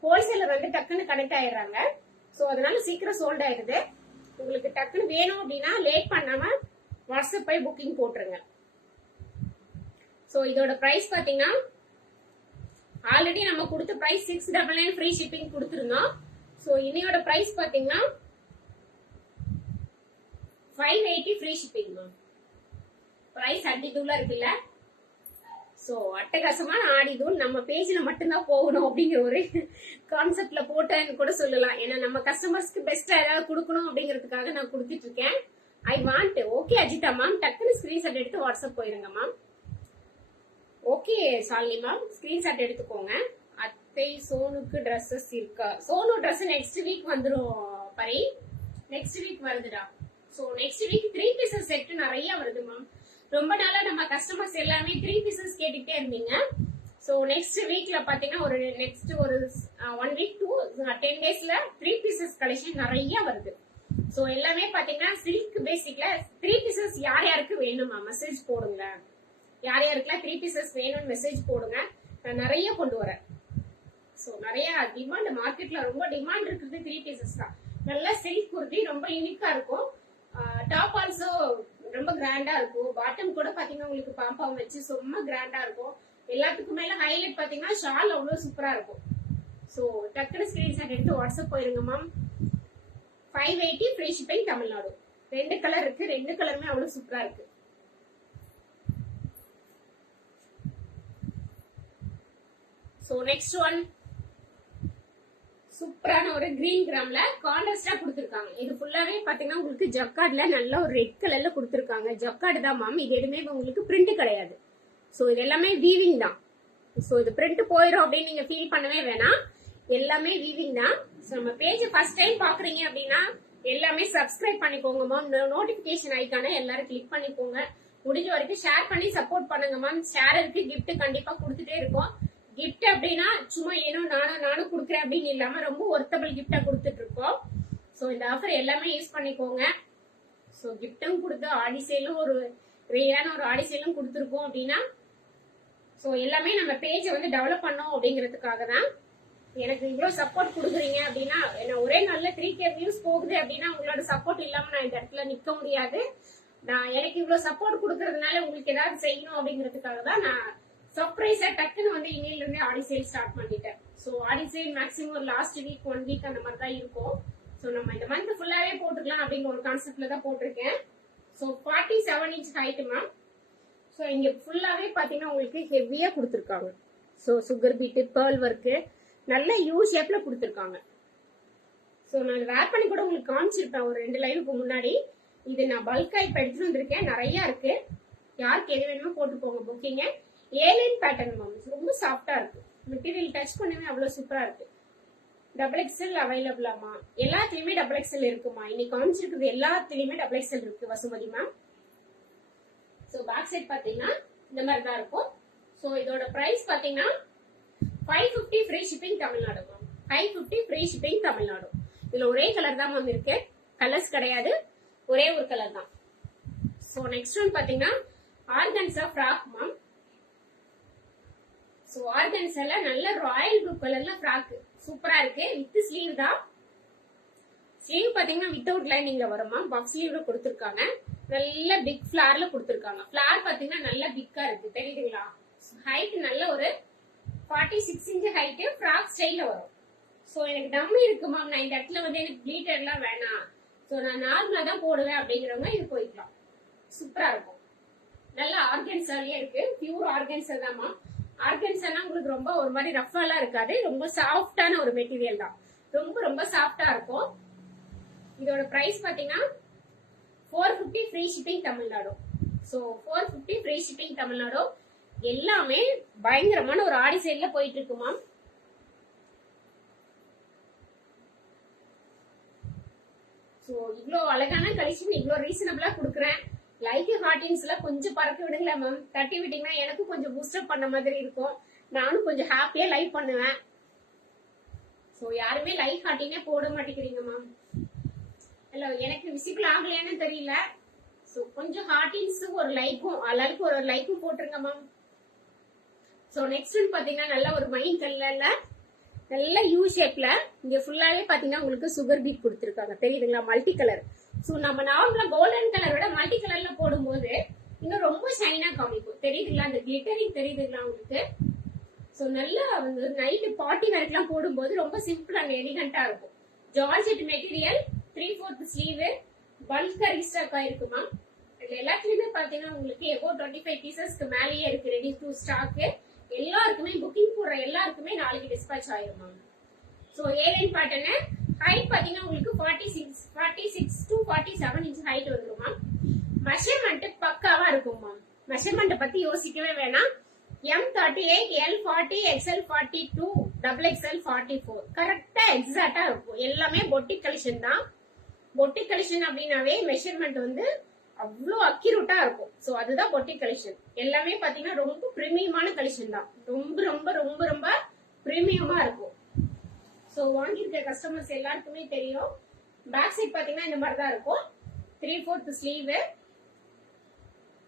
ஹோல்சேலர் வந்து டக்குன்னு கனெக்ட் ஆயிடுறாங்க. சோ அதனால சீக்கிரம் சோல்ட் ஆயிடுது. உங்களுக்கு டக்குன்னு வேணும் அப்படின்னா லேட் பண்ணாம வாட்ஸ்அப் போய் புக்கிங் போட்டுருங்க. சோ இதோட பிரைஸ் பாத்தீங்கன்னா ஆல்ரெடி நம்ம கொடுத்த பிரைஸ் 699 ஃப்ரீ ஷிப்பிங் கொடுத்துருந்தோம். ஸோ இன்னையோட பிரைஸ் பாத்தீங்கன்னா 580 ஃப்ரீ ஷிப்பிங் மேம். பிரைஸ் அடிதூளா இருக்குல்ல. ஸோ அட்டகாசமான ஆடிதூள் நம்ம பேஜ்ல மட்டும்தான் போகணும் அப்படிங்கிற ஒரு கான்செப்ட்ல போட்டேன்னு கூட சொல்லலாம். ஏன்னா நம்ம கஸ்டமர்ஸ்க்கு பெஸ்டா ஏதாவது கொடுக்கணும் அப்படிங்கிறதுக்காக நான் கொடுத்துட்டு இருக்கேன். I want. Okay Ajitha ma'am, டக்குன்னு ஸ்கிரீன்ஷாட் எடுத்து வாட்ஸ்அப் போயிருங்க ma'am. Okay Shalini ma'am, screenshot எடுத்துக்கோங்க. அத்தை சோனுக்கு ட்ரெஸ்ஸஸ் இருக்கா? சோனு ட்ரெஸ் நெக்ஸ்ட் வீக் வந்துடும் பரி, நெக்ஸ்ட் வீக் வருதுடா. So next week 3 pieces set நிறைய வருது மேம். ரொம்ப நாளா நம்ம கஸ்டமர்ஸ் எல்லாமே 3 பீசஸ் கேட்டுட்டே இருந்தீங்க. ஸோ நெக்ஸ்ட் வீக்ல பாத்தீங்கன்னா ஒரு நெக்ஸ்ட் ஒரு 1 வீக் to 10 டேஸ்ல 3 பீசஸ் கலெக்ஷன் நிறைய வருது. ஸோ எல்லாமே பாத்தீங்கன்னா சில்க் பேசிக்ல 3 பீசஸ் யார் யாருக்கு வேணுமா மெசேஜ் போடுங்க. யார் யாருக்கெல்லாம் 3 பீசஸ் வேணும்னு மெசேஜ் போடுங்க. நான் நிறைய கொண்டு வரேன். ஸோ நிறைய டிமாண்ட், மார்க்கெட்ல ரொம்ப டிமாண்ட் இருக்குது 3 பீசஸ் தான். நல்ல சில்க் குர்த்தி ரொம்ப யூனிக்கா இருக்கும். டாப் ஆல்சோ ரொம்ப கிராண்டா இருக்கும். பாட்டம் கூட பாத்தீங்கன்னா உங்களுக்கு பாம்பாம் வச்சு ரொம்ப கிராண்டா இருக்கும். எல்லாத்துக்கும் மேல ஹைலைட் பாத்தீங்கன்னா ஷால் அவ்வளவு சூப்பரா இருக்கும். ஸோ டக்குனு ஸ்கிரீன்ஷாட் எடுத்து வாட்ஸ்அப் போயிருங்க ma'am. 580 free shipping Tamil Nadu. 2 colour இருக்கு, 2 கலருமே அவ்வளவு சூப்பரா இருக்கு. சோ நெக்ஸ்ட் ஒன் சூப்பரான ஒரு கிரீன் கிராம்ல கான்ட்ராஸ்டா கொடுத்திருக்காங்க. இது ஃபுல்லாவே பாத்தீங்கன்னா உங்களுக்கு ஜக்கார்ட்ல நல்ல ஒரு ரெட் கலர்ல கொடுத்திருக்காங்க. ஜக்கார்டு தான் மேம். இது எதுவுமே உங்களுக்கு பிரிண்ட் கிடையாது. சோ இது எல்லாமே வீவிங் தான். சோ இது பிரிண்ட் போயிடும் அப்படின்னு நீங்க ஃபீல் பண்ணவே வேணாம். எல்லாமே வீவிங் தான். நம்ம பேஜ் ஃபர்ஸ்ட் டைம் பாக்குறீங்க அப்படின்னா எல்லாமே சப்ஸ்கிரைப் பண்ணிக்கோங்க மேம். நோட்டிபிகேஷன் ஐக்கான எல்லாரும் கிளிக் பண்ணிக்கோங்க. முடிஞ்ச வரைக்கும் ஷேர் பண்ணி சப்போர்ட் பண்ணுங்க மேம். ஷேருக்கு கிஃப்ட் கண்டிப்பா கொடுத்துட்டே இருக்கோம். கிஃப்ட் அப்படின்னா சும்மா ஏனோ நானும் கொடுக்குறேன் அப்படின்னு இல்லாம ரொம்ப ஒர்த்தபிள் கிஃப்டா கொடுத்துட்டு இருக்கோம். ஸோ இந்த ஆஃபர் எல்லாமே யூஸ் பண்ணிக்கோங்க. ஸோ கிஃப்டும் கொடுத்து ஆடி சேலும் ஒரு ரேரான ஒரு ஆடி சேலும் கொடுத்துருக்கோம் அப்படின்னா ஸோ எல்லாமே நம்ம பேஜை வந்து டெவலப் பண்ணோம் அப்படிங்கிறதுக்காக தான். எனக்கு இவ்வளவு சப்போர்ட் கொடுக்குறீங்க அப்படின்னா என்ன ஒரே நல்ல 3K வியூஸ் போகுது அப்படின்னா உங்களோட சப்போர்ட் இல்லாம நான் இந்த இடத்துல நிக்க முடியாது. நான் எனக்கு இவ்வளவு சப்போர்ட் கொடுக்கறதுனால உங்களுக்கு ஏதாவது செய்யணும் அப்படிங்கிறதுக்காக தான் நான் சர்ப்ரைஸா டக்குன்னு வந்து இன்னையில இருந்தே ஆடி சேல் ஸ்டார்ட் பண்ணிட்டேன். சோ ஆடி சேல் மேக்ஸிமம் ஒரு லாஸ்ட் வீக் 1 வீக் அந்த மாதிரி தான் இருக்கும். சோ நம்ம இந்த மந்த் ஃபுல்லாவே போட்டுக்கலாம் அப்படிங்கிற ஒரு கான்செப்ட்ல தான் போட்டிருக்கேன். So 47 inch height ma'am. So இங்க ஃபுல்லாவே பாத்தீங்கன்னா உங்களுக்கு ஹெவியா கொடுத்துருக்காங்க. So sugar bead, pearl work நல்ல யூ ஷேப்ல கொடுத்துருக்காங்க. சோ நான் வேர் பண்ணி கூட உங்களுக்கு காமிச்சிருப்பேன் ஒரு 2 லைவுக்கு முன்னாடி. இது நான் பல்கா இப்ப எடுத்துட்டு வந்திருக்கேன். நிறைய இருக்கு. யாருக்கு எது வேணுமோ போட்டு போங்க புக்கிங்க. Alien pattern ma'am. ரொம்ப சாஃப்டா இருக்கு. மெட்டீரியல் டச் பண்ணவே அவ்வளவு சூப்பரா இருக்கு. XXL அவைலபிளாமா? எல்லாத்துலயுமே XXL இருக்குமா? இன்னைக்கு காமிச்சிருக்கிறது எல்லாத்துலயுமே XXL இருக்கு Vasumathi ma'am. So back side பாத்தீங்கன்னா இந்த மாதிரி தான் இருக்கும். சோ இதோட பிரைஸ் பாத்தீங்கன்னா 550 free shipping Tamil Nadu ma'am. 550 free shipping Tamil Nadu. இதுல ஒரே கலர் தான் மேம் இருக்கு. கலர்ஸ் கிடையாது, ஒரே ஒரு கலர் தான். சோ நெக்ஸ்ட் ஒன் பாத்தீங்கன்னா ஆர்கன்ஸா ஃப்ராக் மேம். சோ ஆர்கன்ஸால நல்ல ராயல் ப்ளூ கலர்ல ஃப்ராக் சூப்பரா இருக்கு. வித் ஸ்லீவ் தான். ஸ்லீவ் பாத்தீங்கன்னா வித்தவுட் லைனிங்ல வருமா. பஃப் ஸ்லீவ்ல கொடுத்திருக்காங்க. நல்ல பிக் ஃபிளார்ல கொடுத்திருக்காங்க. ஃபிளார் பாத்தீங்கன்னா நல்ல பிக்கா இருக்கு. தெரியுதுங்களா? ஹைட் நல்ல ஒரு 46 இன்ச் ஹைட் ஃப்ராக் ஸ்டைல்ல வரும். சோ எனக்கு டம்மி இருக்கு மேம். நான் இந்த இடத்துல வந்து எனக்கு ப்ளீட்டட் எல்லாம் வேணாம். சோ நான் நார்மலா தான் போடுவேன் அப்படிங்கிறவங்க இது போய்க்கலாம். சூப்பரா இருக்கும். நல்ல ஆர்கன்ஸாலே இருக்கு. பியூர் ஆர்கன்ஸா தான் மேம். ஆர்கன்ஸானா உங்களுக்கு ரொம்ப ஒரு மாதிரி ரஃபாலாம் இருக்காது. ரொம்ப சாஃப்டான ஒரு மெட்டீரியல் தான். ரொம்ப ரொம்ப சாஃப்டா இருக்கும். இதோட பிரைஸ் பாத்தீங்கன்னா 450 free shipping Tamil Nadu. So 450 free shipping Tamil Nadu. எல்லாமே பயங்கரமான ஒரு ஆடி சேல்ல போயிட்டு இருக்கு மேம். சோ இவ்ளோ அழகான கலெக்ஷன் இவ்ளோ ரீசனபிளா கொடுக்குறேன். லைக் ஹார்டின்ஸ்ல கொஞ்சம் பறக்க விடுங்களேன் மேம். தட்டி விட்டீங்கன்னா எனக்கும் கொஞ்சம் பூஸ்டப் பண்ண மாதிரி இருக்கும். நானும் கொஞ்சம் ஹாப்பியா லைக் பண்ணுவேன். சோ யாருமே லைக் ஹார்டினே போட மாட்டேங்கிறீங்க மேம். இல்ல எனக்கு விசிபிள் ஆகலையான்னு தெரியல. சோ கொஞ்சம் ஹார்டின்ஸ் ஒரு லைக்கும் எல்லாருக்கும் ஒரு லைக்கும் போட்டுருங்க மேம். சோ நெக்ஸ்ட் ஒன் பாத்தீங்கன்னா நல்ல ஒரு மைன் கலர்ல நல்ல யூ ஷேப்ல இங்க ஃபுல்லாவே பாத்தீங்கன்னா உங்களுக்கு சுகர் பீட் கொடுத்திருக்காங்க. தெரியுதுங்களா? Multi colour. சோ நம்ம நார்மலா கோல்டன் கலர் விட மல்டி கலர்ல போடும்போது இன்னும் ரொம்ப ஷைனா காமிக்கும். தெரியுதுங்களா? அந்த கிளிட்டரிங் தெரியுதுங்களா உங்களுக்கு? ஸோ நல்லா வந்து நைட்டு பார்ட்டி வரைக்கும் போடும்போது ரொம்ப சிம்பிள் அண்ட் எலிகண்டா இருக்கும். ஜார்ஜெட் மெட்டீரியல், 3/4 ஸ்லீவ், பல்கா ரீஸ்டாக் ஆயிருக்குமா. இதுல எல்லாத்துலயுமே பாத்தீங்கன்னா உங்களுக்கு எபோ 25 பீசஸ்க்கு மேலேயே இருக்கு ரெடி டு ஸ்டாக். எல்லாருக்குமே புக்கிங் போடுற எல்லாருக்குமே நாளைக்கு டிஸ்பேச் ஆயிருமா. ஸோ ஏலைன் பேட்டர்னு ஹைட் பாத்தீங்கன்னா உங்களுக்கு 46 to 47 இன்ச் ஹைட் வந்துருமா. மெஷர்மெண்ட் பக்காவா இருக்குமா. மெஷர்மெண்ட் பத்தி யோசிக்கவே வேணாம். M38, L40, XL42, XXL 44 கரெக்டா எக்ஸாக்டா இருக்கும். எல்லாமே பொட்டிக் கலெக்ஷன் தான். பொட்டிக் கலெக்ஷன் அப்படின்னாவே மெஷர்மெண்ட் வந்து அவ்வளோ அக்யூரேட்டா இருக்கும். சோ அதுதான் பொட்டிக் கலெக்ஷன். எல்லாமே பாத்தீங்கன்னா ரொம்ப பிரீமியமான கலெக்ஷன் தான். ரொம்ப ரொம்ப ரொம்ப ரொம்ப பிரீமியமா இருக்கும். சோ வாங்கியிருக்க கஸ்டமர்ஸ் எல்லாருக்குமே தெரியும். பேக் சைட் பாத்தீங்கன்னா இந்த மாதிரி தான் இருக்கும். 3/4 ஸ்லீவ்.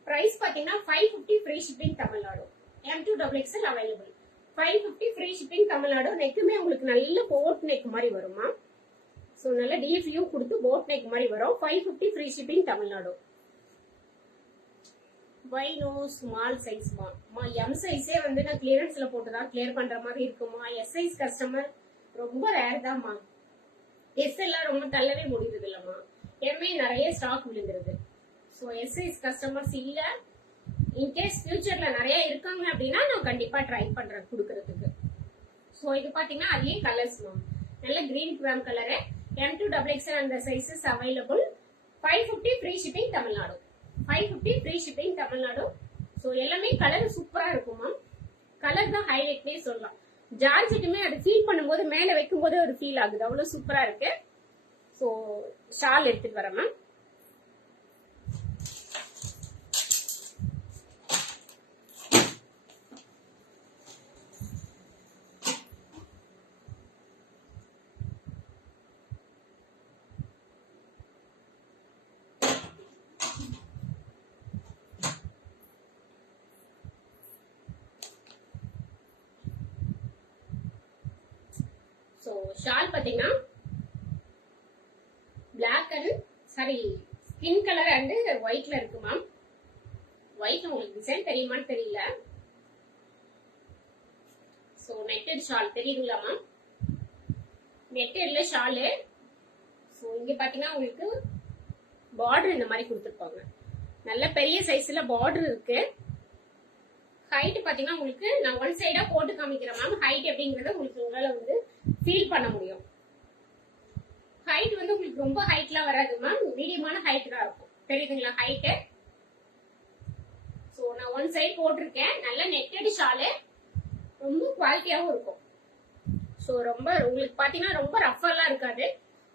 பிரைஸ் பாத்தீங்கன்னா 550 free shipping Tamil Nadu. M2XXL available. 550 free shipping Tamil Nadu. நெக்குமே உங்களுக்கு நல்ல போட் நெக் மாதிரி வருமா. சோ நல்ல டீப் வியூ கொடுத்து போட் நெக் மாதிரி வரும். 550 free shipping Tamil Nadu. Why no small size M சைஸே வந்து நான் கிளியரன்ஸ்ல போட்டுதான் கிளியர் பண்ற மாதிரி இருக்குமா. எஸ் சைஸ் கஸ்டமர் ரொம்ப ரேர் தான்மா. எஸ் எல்லாம் ரொம்ப தள்ளவே முடியுது இல்லம்மா. எம்ஏ நிறைய ஸ்டாக் விழுந்துருது. ஸோ எஸ் சைஸ் கஸ்டமர்ஸ் இல்ல. இன்கேஸ் ஃபியூச்சர்ல நிறைய இருக்காங்க அப்படின்னா நான் கண்டிப்பா ட்ரை பண்றேன் கொடுக்கறதுக்கு. ஸோ இது பாத்தீங்கன்னா அதே கலர்ஸ் மேம். நல்ல கிரீன் கிராம் கலரு. M2XXL அந்த sizes available. 550 free shipping Tamil Nadu. 550 free shipping Tamil Nadu. So எல்லாமே கலர் சூப்பரா இருக்கும் மேம். கலர் தான் ஹைலைட்னே சொல்லலாம். ஜார்ஜெட்டுமே அது ஃபீல் பண்ணும்போது மேல வைக்கும் போது ஒரு ஃபீல் ஆகுது. அவ்வளவு சூப்பரா இருக்கு. ஸோ ஷால் எடுத்துட்டு வரேன் மேம். ஸோ ஷால் பாத்தீங்கன்னா black and sorry skin colour and ஒயிட்ல இருக்கு மேம். ஒயிட்ல உங்களுக்கு டிசைன் தெரியுமான்னு தெரியல. ஸோ நெட்டட் ஷால் தெரியுதுங்களா மேம். நெட்டட்ல ஷாலு. ஸோ இங்க பாத்தீங்கன்னா உங்களுக்கு பார்டர் இந்த மாதிரி கொடுத்துருப்பாங்க. நல்ல பெரிய சைஸ்ல பார்டர் இருக்கு. ஹைட் பாத்தீங்கன்னா உங்களுக்கு நான் ஒன் சைடா போட்டு காமிக்கிறேன் மேம். ஹைட் எப்படிங்கறத உங்களுக்கு உங்களால வந்து ஃபீல் பண்ண முடியும். ஹைட் வந்து உங்களுக்கு ரொம்ப ஹைட்லாம் வராது மேம். மீடியமான ஹைட் தான் இருக்கும். தெரியுதுங்களா ஹைட். சோ நான் ஒன் சைடு போட்டிருக்கேன். நல்ல நெட்டட் ஷாலு. ரொம்ப குவாலிட்டியாவும் இருக்கும். சோ ரொம்ப உங்களுக்கு பாத்தீங்கன்னா ரொம்ப ரஃபெல்லாம் இருக்காது.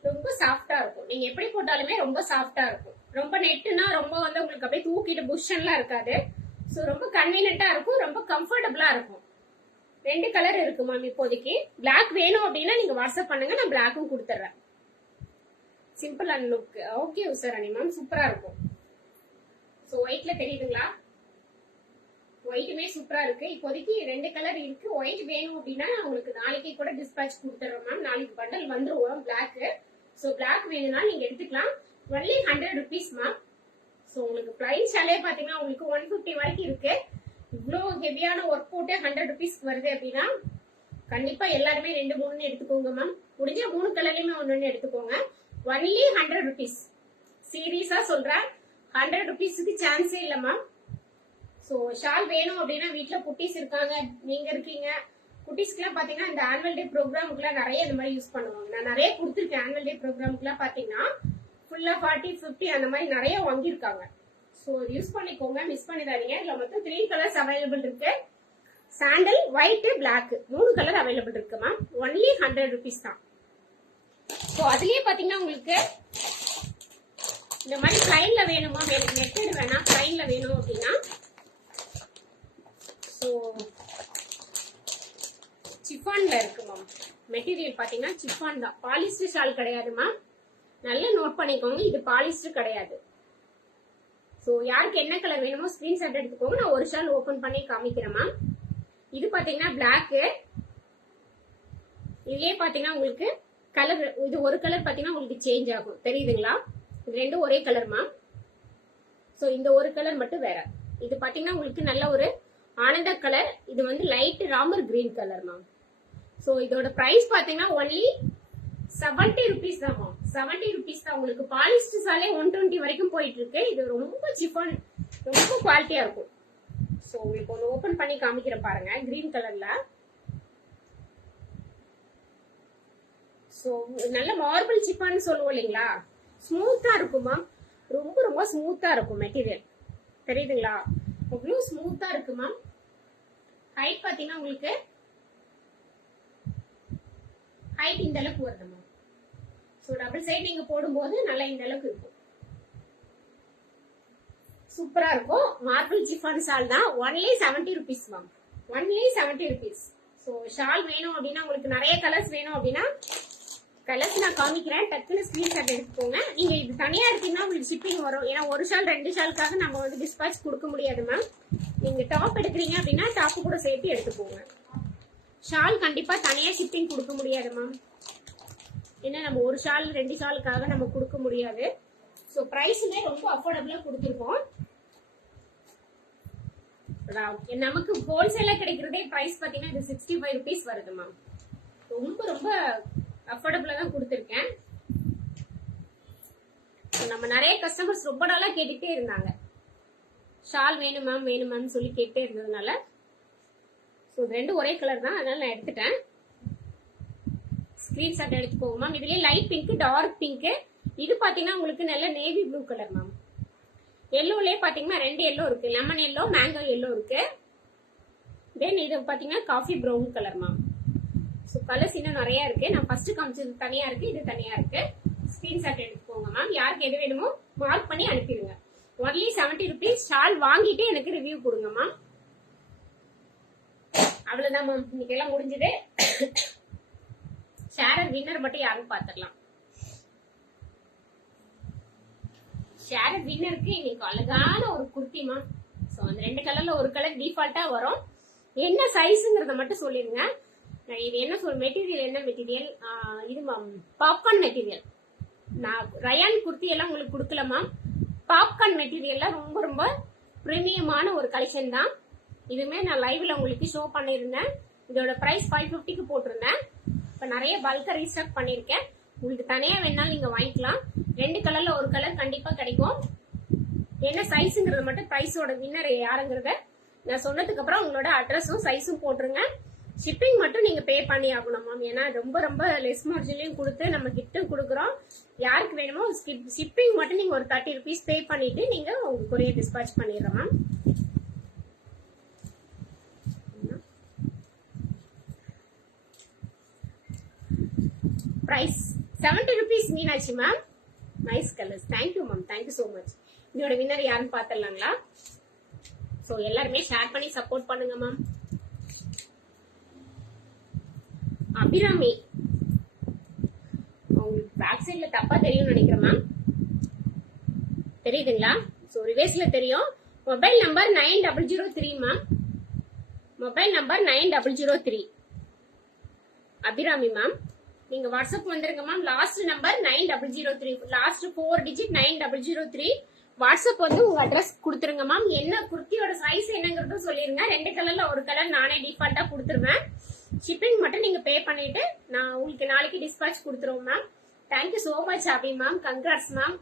ரொம்ப சாஃப்டா இருக்கும். நீங்க எப்படி போட்டாலுமே ரொம்ப சாஃப்டா இருக்கும். ரொம்ப நெட்டுனா ரொம்ப வந்து உங்களுக்கு அப்படியே தூக்கிட்டு புஷ்ஷன்லாம் இருக்காது. சோ ரொம்ப கன்வீனியன்ட்டா இருக்கும். ரொம்ப கம்ஃபர்டபுளா இருக்கும். 2 கலர் இருக்கு மேம் இப்போதைக்கு. பிளாக் வேணும் அப்படின்னா நீங்க வாட்ஸ்அப் பண்ணுங்க. நான் பிளாக்கும் கொடுத்துறேன். Simple and look. Okay sir அனி மேம் சூப்பரா இருக்கும். சோ ஒயிட்ல தெரியுதுங்களா. ஒயிட்டுமே சூப்பரா இருக்கு. இப்போதைக்கு 2 கலர் இருக்கு. ஒயிட் வேணும் அப்படின்னா உங்களுக்கு நாளைக்கு கூட டிஸ்பேச் கொடுத்துறேன் மேம். நாளைக்கு பண்டல் வந்துருவோம் பிளாக். சோ பிளாக் வேணும்னா நீங்க எடுத்துக்கலாம். Only 100 rupees ma'am. சோ உங்களுக்கு பிரைஸ் ஷாலே பாத்தீங்கன்னா உங்களுக்கு 150 வரைக்கும் இருக்கு. இவ்வளோ ஹெவியான ஒர்க் போட்டு 100 ருபீஸ்க்கு வருது அப்படின்னா கண்டிப்பா எல்லாருமே 2-3 எடுத்துக்கோங்க மேம். முடிஞ்ச 3 கலர்லயுமே ஒன்னு எடுத்துக்கோங்க. Only 100 rupees. சீரியஸா சொல்றேன். 100 ருபீஸ்க்கு சான்ஸே இல்ல மேம். சோ ஷால் வேணும் அப்படின்னா வீட்டுல குட்டீஸ் இருக்காங்க, நீங்க இருக்கீங்க. குட்டீஸ்க்குலாம் பாத்தீங்கன்னா இந்த ஆனுவல் டே ப்ரோக்ராமுக்குலாம் நிறைய இந்த மாதிரி யூஸ் பண்ணுவாங்க. நான் நிறைய கொடுத்துருக்கேன். ஆனுவல் டே ப்ரோக்ராமுக்குலாம் பாத்தீங்கன்னா ஃபுல்லா 40, 50 அந்த மாதிரி நிறைய வாங்கியிருக்காங்க. சோ யூஸ் பண்ணிக்கோங்க. மிஸ் பண்ணிடாதீங்க. இதுல மொத்தம் 3 கலர்ஸ் அவைலபிள் இருக்கு. Sandal, white, black 3 colour available இருக்கு மேம். ஒன்லி 100 ருபீஸ் தான். சோ அதுலயே பாத்தீங்கன்னா உங்களுக்கு இந்த மாதிரி பிளைன்ல வேணுமா, நெட்டட் வேணா பிளைன்ல வேணும் அப்படின்னா சோ சிஃபான்ல இருக்கு மேம். மெட்டீரியல் பாத்தீங்கன்னா சிஃபான் தான். பாலிஸ்டர் ஷால் கிடையாது மேம். நல்லா நோட் பண்ணிக்கோங்க. இது பாலிஸ்டர் கிடையாது. சோ யாருக்கு என்ன கலர் வேணுமோ ஸ்கிரீன்ஷாட் எடுத்துக்கோங்க. நான் ஒரு ஷால் ஓபன் பண்ணி காமிக்கிறேன் மேம். இது பாத்தீங்கன்னா பிளாக். இதுலயே பாத்தீங்கன்னா உங்களுக்கு கலர், இது ஒரு கலர் பாத்தீங்கன்னா உங்களுக்கு சேஞ்ச் ஆகும். தெரியுதுங்களா. இது ரெண்டும் ஒரே கலர் மேம். சோ இந்த ஒரு கலர் மட்டும் வேற. இது பாத்தீங்கன்னா உங்களுக்கு நல்ல ஒரு ஆனந்த கலர். இது வந்து light Ramar green colour ma'am. So இதோட பிரைஸ் பாத்தீங்கன்னா ஒன்லி 70 rupees தான் மேம். 70 rupees தான். உங்களுக்கு பாலிஸ்டர் சாலே 120 வரைக்கும் போயிட்டு இருக்கு. இது ரொம்ப சிஃபான், ரொம்ப குவாலிட்டியா இருக்கும். சோ உங்களுக்கு ஒன்று ஓபன் பண்ணி காமிக்கிறேன் பாருங்க. கிரீன் கலர்ல. சோ நல்ல மார்பிள் சிஃபான் சொல்லுவோம் இல்லைங்களா, ஸ்மூத்தா இருக்கும் மேம். ரொம்ப ரொம்ப ஸ்மூத்தா இருக்கும் மெட்டீரியல். தெரியுதுங்களா, அவ்வளவு ஸ்மூத்தா இருக்கு மேம். ஹைட் பாத்தீங்கன்னா உங்களுக்கு ஹைட் இந்த அளவுக்கு வருது மேம். சோ டபுள் சைட் நீங்க போடும்போது நல்லா இந்த அளவுக்கு இருக்கும். சூப்பரா இருக்கும். மார்பிள் சிஃபான் ஷால் தான். Only 70 rupees ma'am. Only 70 rupees. So shawl வேணும் அப்படின்னா, உங்களுக்கு நிறைய கலர்ஸ் வேணும் அப்படின்னா, கலர்ஸ் நான் காமிக்கிறேன், டக்குன்னு ஸ்கிரீன்ஷாட் எடுத்துக்கோங்க. நீங்க இது தனியா எடுத்தீங்கன்னா உங்களுக்கு ஷிப்பிங் வரும். ஏன்னா ஒரு ஷால் 2 ஷாலுக்காக நம்ம வந்து டிஸ்பாச் கொடுக்க முடியாது மேம். நீங்க டாப் எடுக்கிறீங்க அப்படின்னா டாப் கூட சேர்த்து எடுத்துக்கோங்க. ஷால் கண்டிப்பா தனியா ஷிப்பிங் கொடுக்க முடியாது மேம். ஏன்னா நம்ம ஒரு ஷால் 2 ஷாலுக்காக நம்ம கொடுக்க முடியாது. சோ பிரைஸ்மே ரொம்ப அஃபோர்டபுளா கொடுத்துருக்கோம். நமக்கு ஹோல்சேலா கிடைக்கிறதே பிரைஸ் பாத்தீங்கன்னா இது 65 rupees வருது மேம். ரொம்ப ரொம்ப அஃபோர்டபுளா தான் கொடுத்துருக்கேன். நம்ம நிறைய கஸ்டமர்ஸ் ரொம்ப நாளா கேட்டுட்டே இருந்தாங்க, ஷால் வேணும் மேம் வேணும் மேம் சொல்லி கேட்டே இருந்ததுனால ஸோ ரெண்டு ஒரே கலர் தான், அதனால நான் எடுத்துட்டேன். ஸ்கிரீன்ஷாட் எடுத்துக்கோங்க மேம். இதுலயே லைட் பிங்க், டார்க் பிங்க். இது பாத்தீங்கன்னா உங்களுக்கு நல்ல நேவி ப்ளூ கலர் மேம். எல்லோலயே பாத்தீங்கன்னா 2 எல்லோ இருக்கு, லெமன் எல்லோ, மேங்கோ எல்லோ இருக்கு. தென் இது பாத்தீங்கன்னா coffee brown colour ma'am. So colours இன்னும் நிறைய இருக்கு. நான் ஃபர்ஸ்ட் காமிச்சது தனியா இருக்கு, இது தனியா இருக்கு. ஸ்கிரீன்ஷாட் எடுத்துக்கோங்க மேம். யாருக்கு எது வேணுமோ மார்க் பண்ணி அனுப்பிடுங்க. Only 70 rupees. ஷால் வாங்கிட்டு எனக்கு ரிவ்யூ கொடுங்க மேம். அவ்வளவுதான் மேம், இன்னைக்கு எல்லாம் முடிஞ்சது. ஷேரர் வின்னர் மட்டும் யாரும் பாத்துடலாம். ஷேரர் வின்னருக்கு இன்னைக்கு அழகான ஒரு குர்த்தி மேம். ஸோ அந்த 2 கலர்ல ஒரு கலர் டிஃபால்ட்டா வரும். என்ன சைஸ்ங்கிறத மட்டும் சொல்லிருங்க. இது என்ன மெட்டீரியல், என்ன மெட்டீரியல் இது மேம், பாப்கார்ன் மெட்டீரியல். நான் ரயான் குர்த்தி எல்லாம் உங்களுக்கு கொடுக்கல மேம். பாப்கார்ன் மெட்டீரியல்ல ரொம்ப ரொம்ப பிரீமியமான ஒரு கலெக்ஷன் தான். இதுமே நான் லைவ்ல உங்களுக்கு ஷோ பண்ணிருந்தேன். இதோட பிரைஸ் 550க்கு போட்டிருந்தேன். இப்ப நிறைய பல்கா ரீஸ்டாக் பண்ணிருக்கேன். உங்களுக்கு தனியா வேணாலும் நீங்க வாங்கிக்கலாம். 2 கலர்ல ஒரு கலர் கண்டிப்பா கிடைக்கும். என்ன சைஸ்ங்கிறது மட்டும், பிரைஸோட வின்னர் யாருங்கிறத நான் சொன்னதுக்கு அப்புறம் உங்களோட அட்ரஸும் சைஸும் போட்டுருங்க. ஷிப்பிங் மட்டும் நீங்க பே பண்ணி ஆகணும் மேம். ஏன்னா ரொம்ப ரொம்ப லெஸ் மார்ஜின்லயும் கொடுத்து நம்ம கிஃப்ட்டும் கொடுக்குறோம். யாருக்கு வேணுமோ ஷிப்பிங் மட்டும் நீங்க ஒரு 30 rupees பே பண்ணிட்டு நீங்க உங்க கொரியர் டிஸ்பாச் பண்ணிடுறோம் ma'am. Price 70 rupees Meenakshi ma'am. Nice colours. Thank you ma'am, thank you so much. இதோட வின்னர் யாருன்னு பாத்துடலாங்களா? சோ எல்லாருமே ஷேர் பண்ணி சப்போர்ட் பண்ணுங்க மேம். அபிராமி, உங்களுக்கு பேக் சைட்ல தப்பா தெரியும்னு நினைக்கிறேன் மேம். தெரியுதுங்களா? சோ ரிவர்ஸ்ல தெரியும். Mobile number 9003 ma'am. Mobile number 9003. Abirami ma'am, நீங்க வாட்ஸ்அப் வந்துருங்க ma'am. Last number 9003, last 4 digit 9003. WhatsApp வந்து உங்க அட்ரஸ் கொடுத்துருங்க மேம். என்ன குர்த்தியோட சைஸ் என்னங்கிறதும் சொல்லிருங்க. 2 கலர்ல ஒரு கலர் நானே டிஃபால்ட்டா கொடுத்துருவேன். ஷிப்பிங் மட்டும் நீங்க பே பண்ணிட்டு நான் உங்களுக்கு நாளைக்கு டிஸ்பாச் கொடுத்துருவோம் மேம். தேங்க்யூ சோ மச் அபி மேம். Congrats ma'am.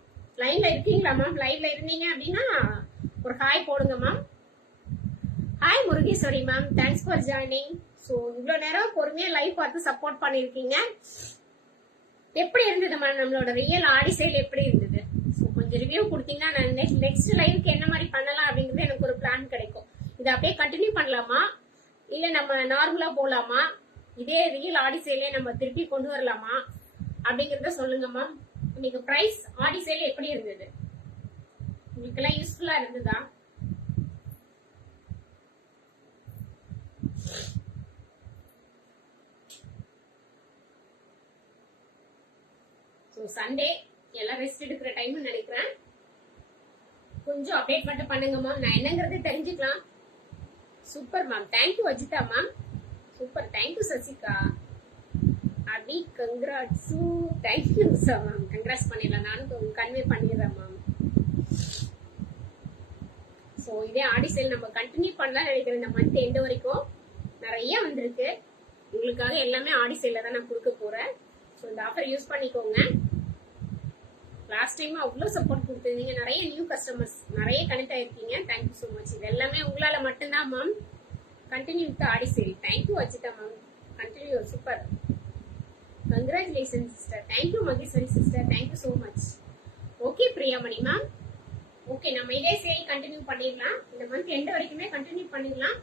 லைன்ல இருக்கீங்களா மேம்? லைவ்ல இருந்தீங்க அப்படின்னா ஒரு ஹாய் போடுங்க ma'am. Hi Murugeswari ma'am, thanks for joining. So இவ்வளோ நேரம் பொறுமையா லைவ் பார்த்து சப்போர்ட் பண்ணிருக்கீங்க. எப்படி இருந்தது மேம் நம்மளோட ரியல் ஆடி சேல் எப்படி இருந்தது? ஸோ கொஞ்சம் ரிவ்யூ கொடுத்தீங்கன்னா நான் நெக்ஸ்ட் லைவுக்கு என்ன மாதிரி பண்ணலாம் அப்படிங்கிறது எனக்கு ஒரு பிளான் கிடைக்கும். இதை அப்படியே கண்டினியூ பண்ணலாமா, இல்ல நம்ம நார்மலா போலாமா, இதே ரியல் ஆடி சேலே நம்ம திருப்பி கொண்டு வரலாமா அப்படிங்கறத சொல்லுங்க மேம். இன்னைக்கு பிரைஸ் ஆடி சேல் எப்படி இருந்தது? உங்களுக்கு எல்லாம் யூஸ்ஃபுல்லா இருந்ததா? சண்டே எல்லாம் ரெஸ்ட் எடுக்கிற டைம்னு நினைக்கிறேன். கொஞ்சம் அப்டேட் மட்டும் பண்ணுங்க மேம், நான் என்னங்கறது தெரிஞ்சுக்கலாம். Super ma'am, thank you Ajitha ma'am. Super, thank you Sasika. Abhi congrats. Thank you sir ma'am. Congrats பண்ணிடலாம், நானும் கன்வே பண்ணிடுறேன் மேம். ஸோ ஸோ இதே ஆடி சேல் நம்ம கண்டினியூ பண்ணலாம் நினைக்கிறேன். இந்த மந்த் எண்டு வரைக்கும் நிறைய வந்திருக்கு. உங்களுக்காக எல்லாமே ஆடி சேல்ல தான் நான் கொடுக்க போறேன். ஸோ இந்த ஆஃபர் யூஸ் பண்ணிக்கோங்க. லாஸ்ட் டைம் அவ்வளோ சப்போர்ட் கொடுத்துருந்தீங்க. நிறைய நியூ கஸ்டமர்ஸ் நிறைய கனெக்ட் ஆயிருக்கீங்க. Thank you so much. இது எல்லாமே உங்களால மட்டும்தான் ma'am. Continue with Aadi sale. Thank you வச்சுட்டா ma'am. Continue. Super. Congratulation sister. Thank you Maheswari sister. Thank you so much. Okay Priyamani ma'am. Okay, நம்ம இதே சேல் கண்டினியூ பண்ணிடலாம். இந்த மந்த் எண்ட் வரைக்குமே கண்டினியூ பண்ணிடலாம்.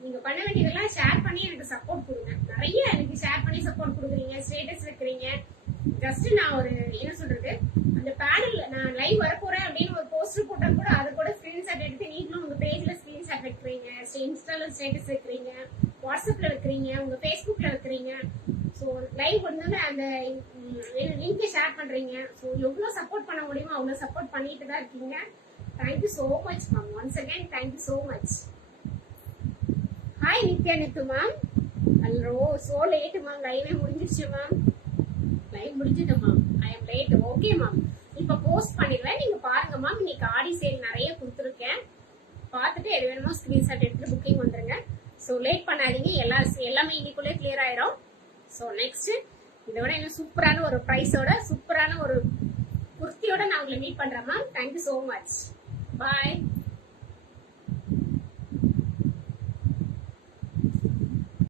நீங்க பண்ண வேண்டியதெல்லாம் ஷேர் பண்ணி எனக்கு சப்போர்ட் கொடுங்க. நிறைய எனக்கு ஷேர் பண்ணி சப்போர்ட் கொடுக்குறீங்க, ஸ்டேட்டஸ் வைக்கிறீங்க. ஜஸ்ட் நான் ஒரு என்ன சொல்றது, அந்த பேனல் நான் லைவ் வரப்போறேன் அப்படின்னு ஒரு போஸ்டர் போட்டா கூட அதை கூட ஸ்கிரீன்ஷாட் எடுத்து நீங்களும் உங்க பேஜ்ல ஸ்கிரீன்ஷாட் வைக்கிறீங்க, இன்ஸ்டால ஸ்டேட்டஸ் வைக்கிறீங்க, வாட்ஸ்அப்ல வைக்கிறீங்க, உங்க ஃபேஸ்புக்ல வைக்கிறீங்க. ஸோ லைவ் வந்து அந்த லிங்கை ஷேர் பண்றீங்க. ஸோ எவ்வளவு சப்போர்ட் பண்ண முடியுமோ அவ்வளவு சப்போர்ட் பண்ணிட்டு தான் இருக்கீங்க. Thank you so much ma'am. Once again thank you so much. Hi Nithya Nithu ma'am. Hello, so late ma'am. லைவே முடிஞ்சிருச்சு மேம். லைவ் முடிஞ்சது ma'am. I am late. Okay ma'am, இப்ப போஸ்ட் பண்ணிடுவேன். நீங்க பாருங்க மேம். இன்னைக்கு ஆடி சேல் நிறைய கொடுத்துருக்கேன். பார்த்துட்டு எது வேணுமோ ஸ்கிரீன்ஷாட் எடுத்து புக்கிங் வந்துருங்க. ஸோ லேட் பண்ணாதீங்க. எல்லாமே இன்னைக்குள்ளே கிளியர் ஆயிரும். ஸோ நெக்ஸ்ட் இதோட இன்னும் சூப்பரான ஒரு ப்ரைஸோட சூப்பரான ஒரு குர்த்தியோட நான் உங்களை மீட் பண்றேன் மேம். Thank you so much. பாய்.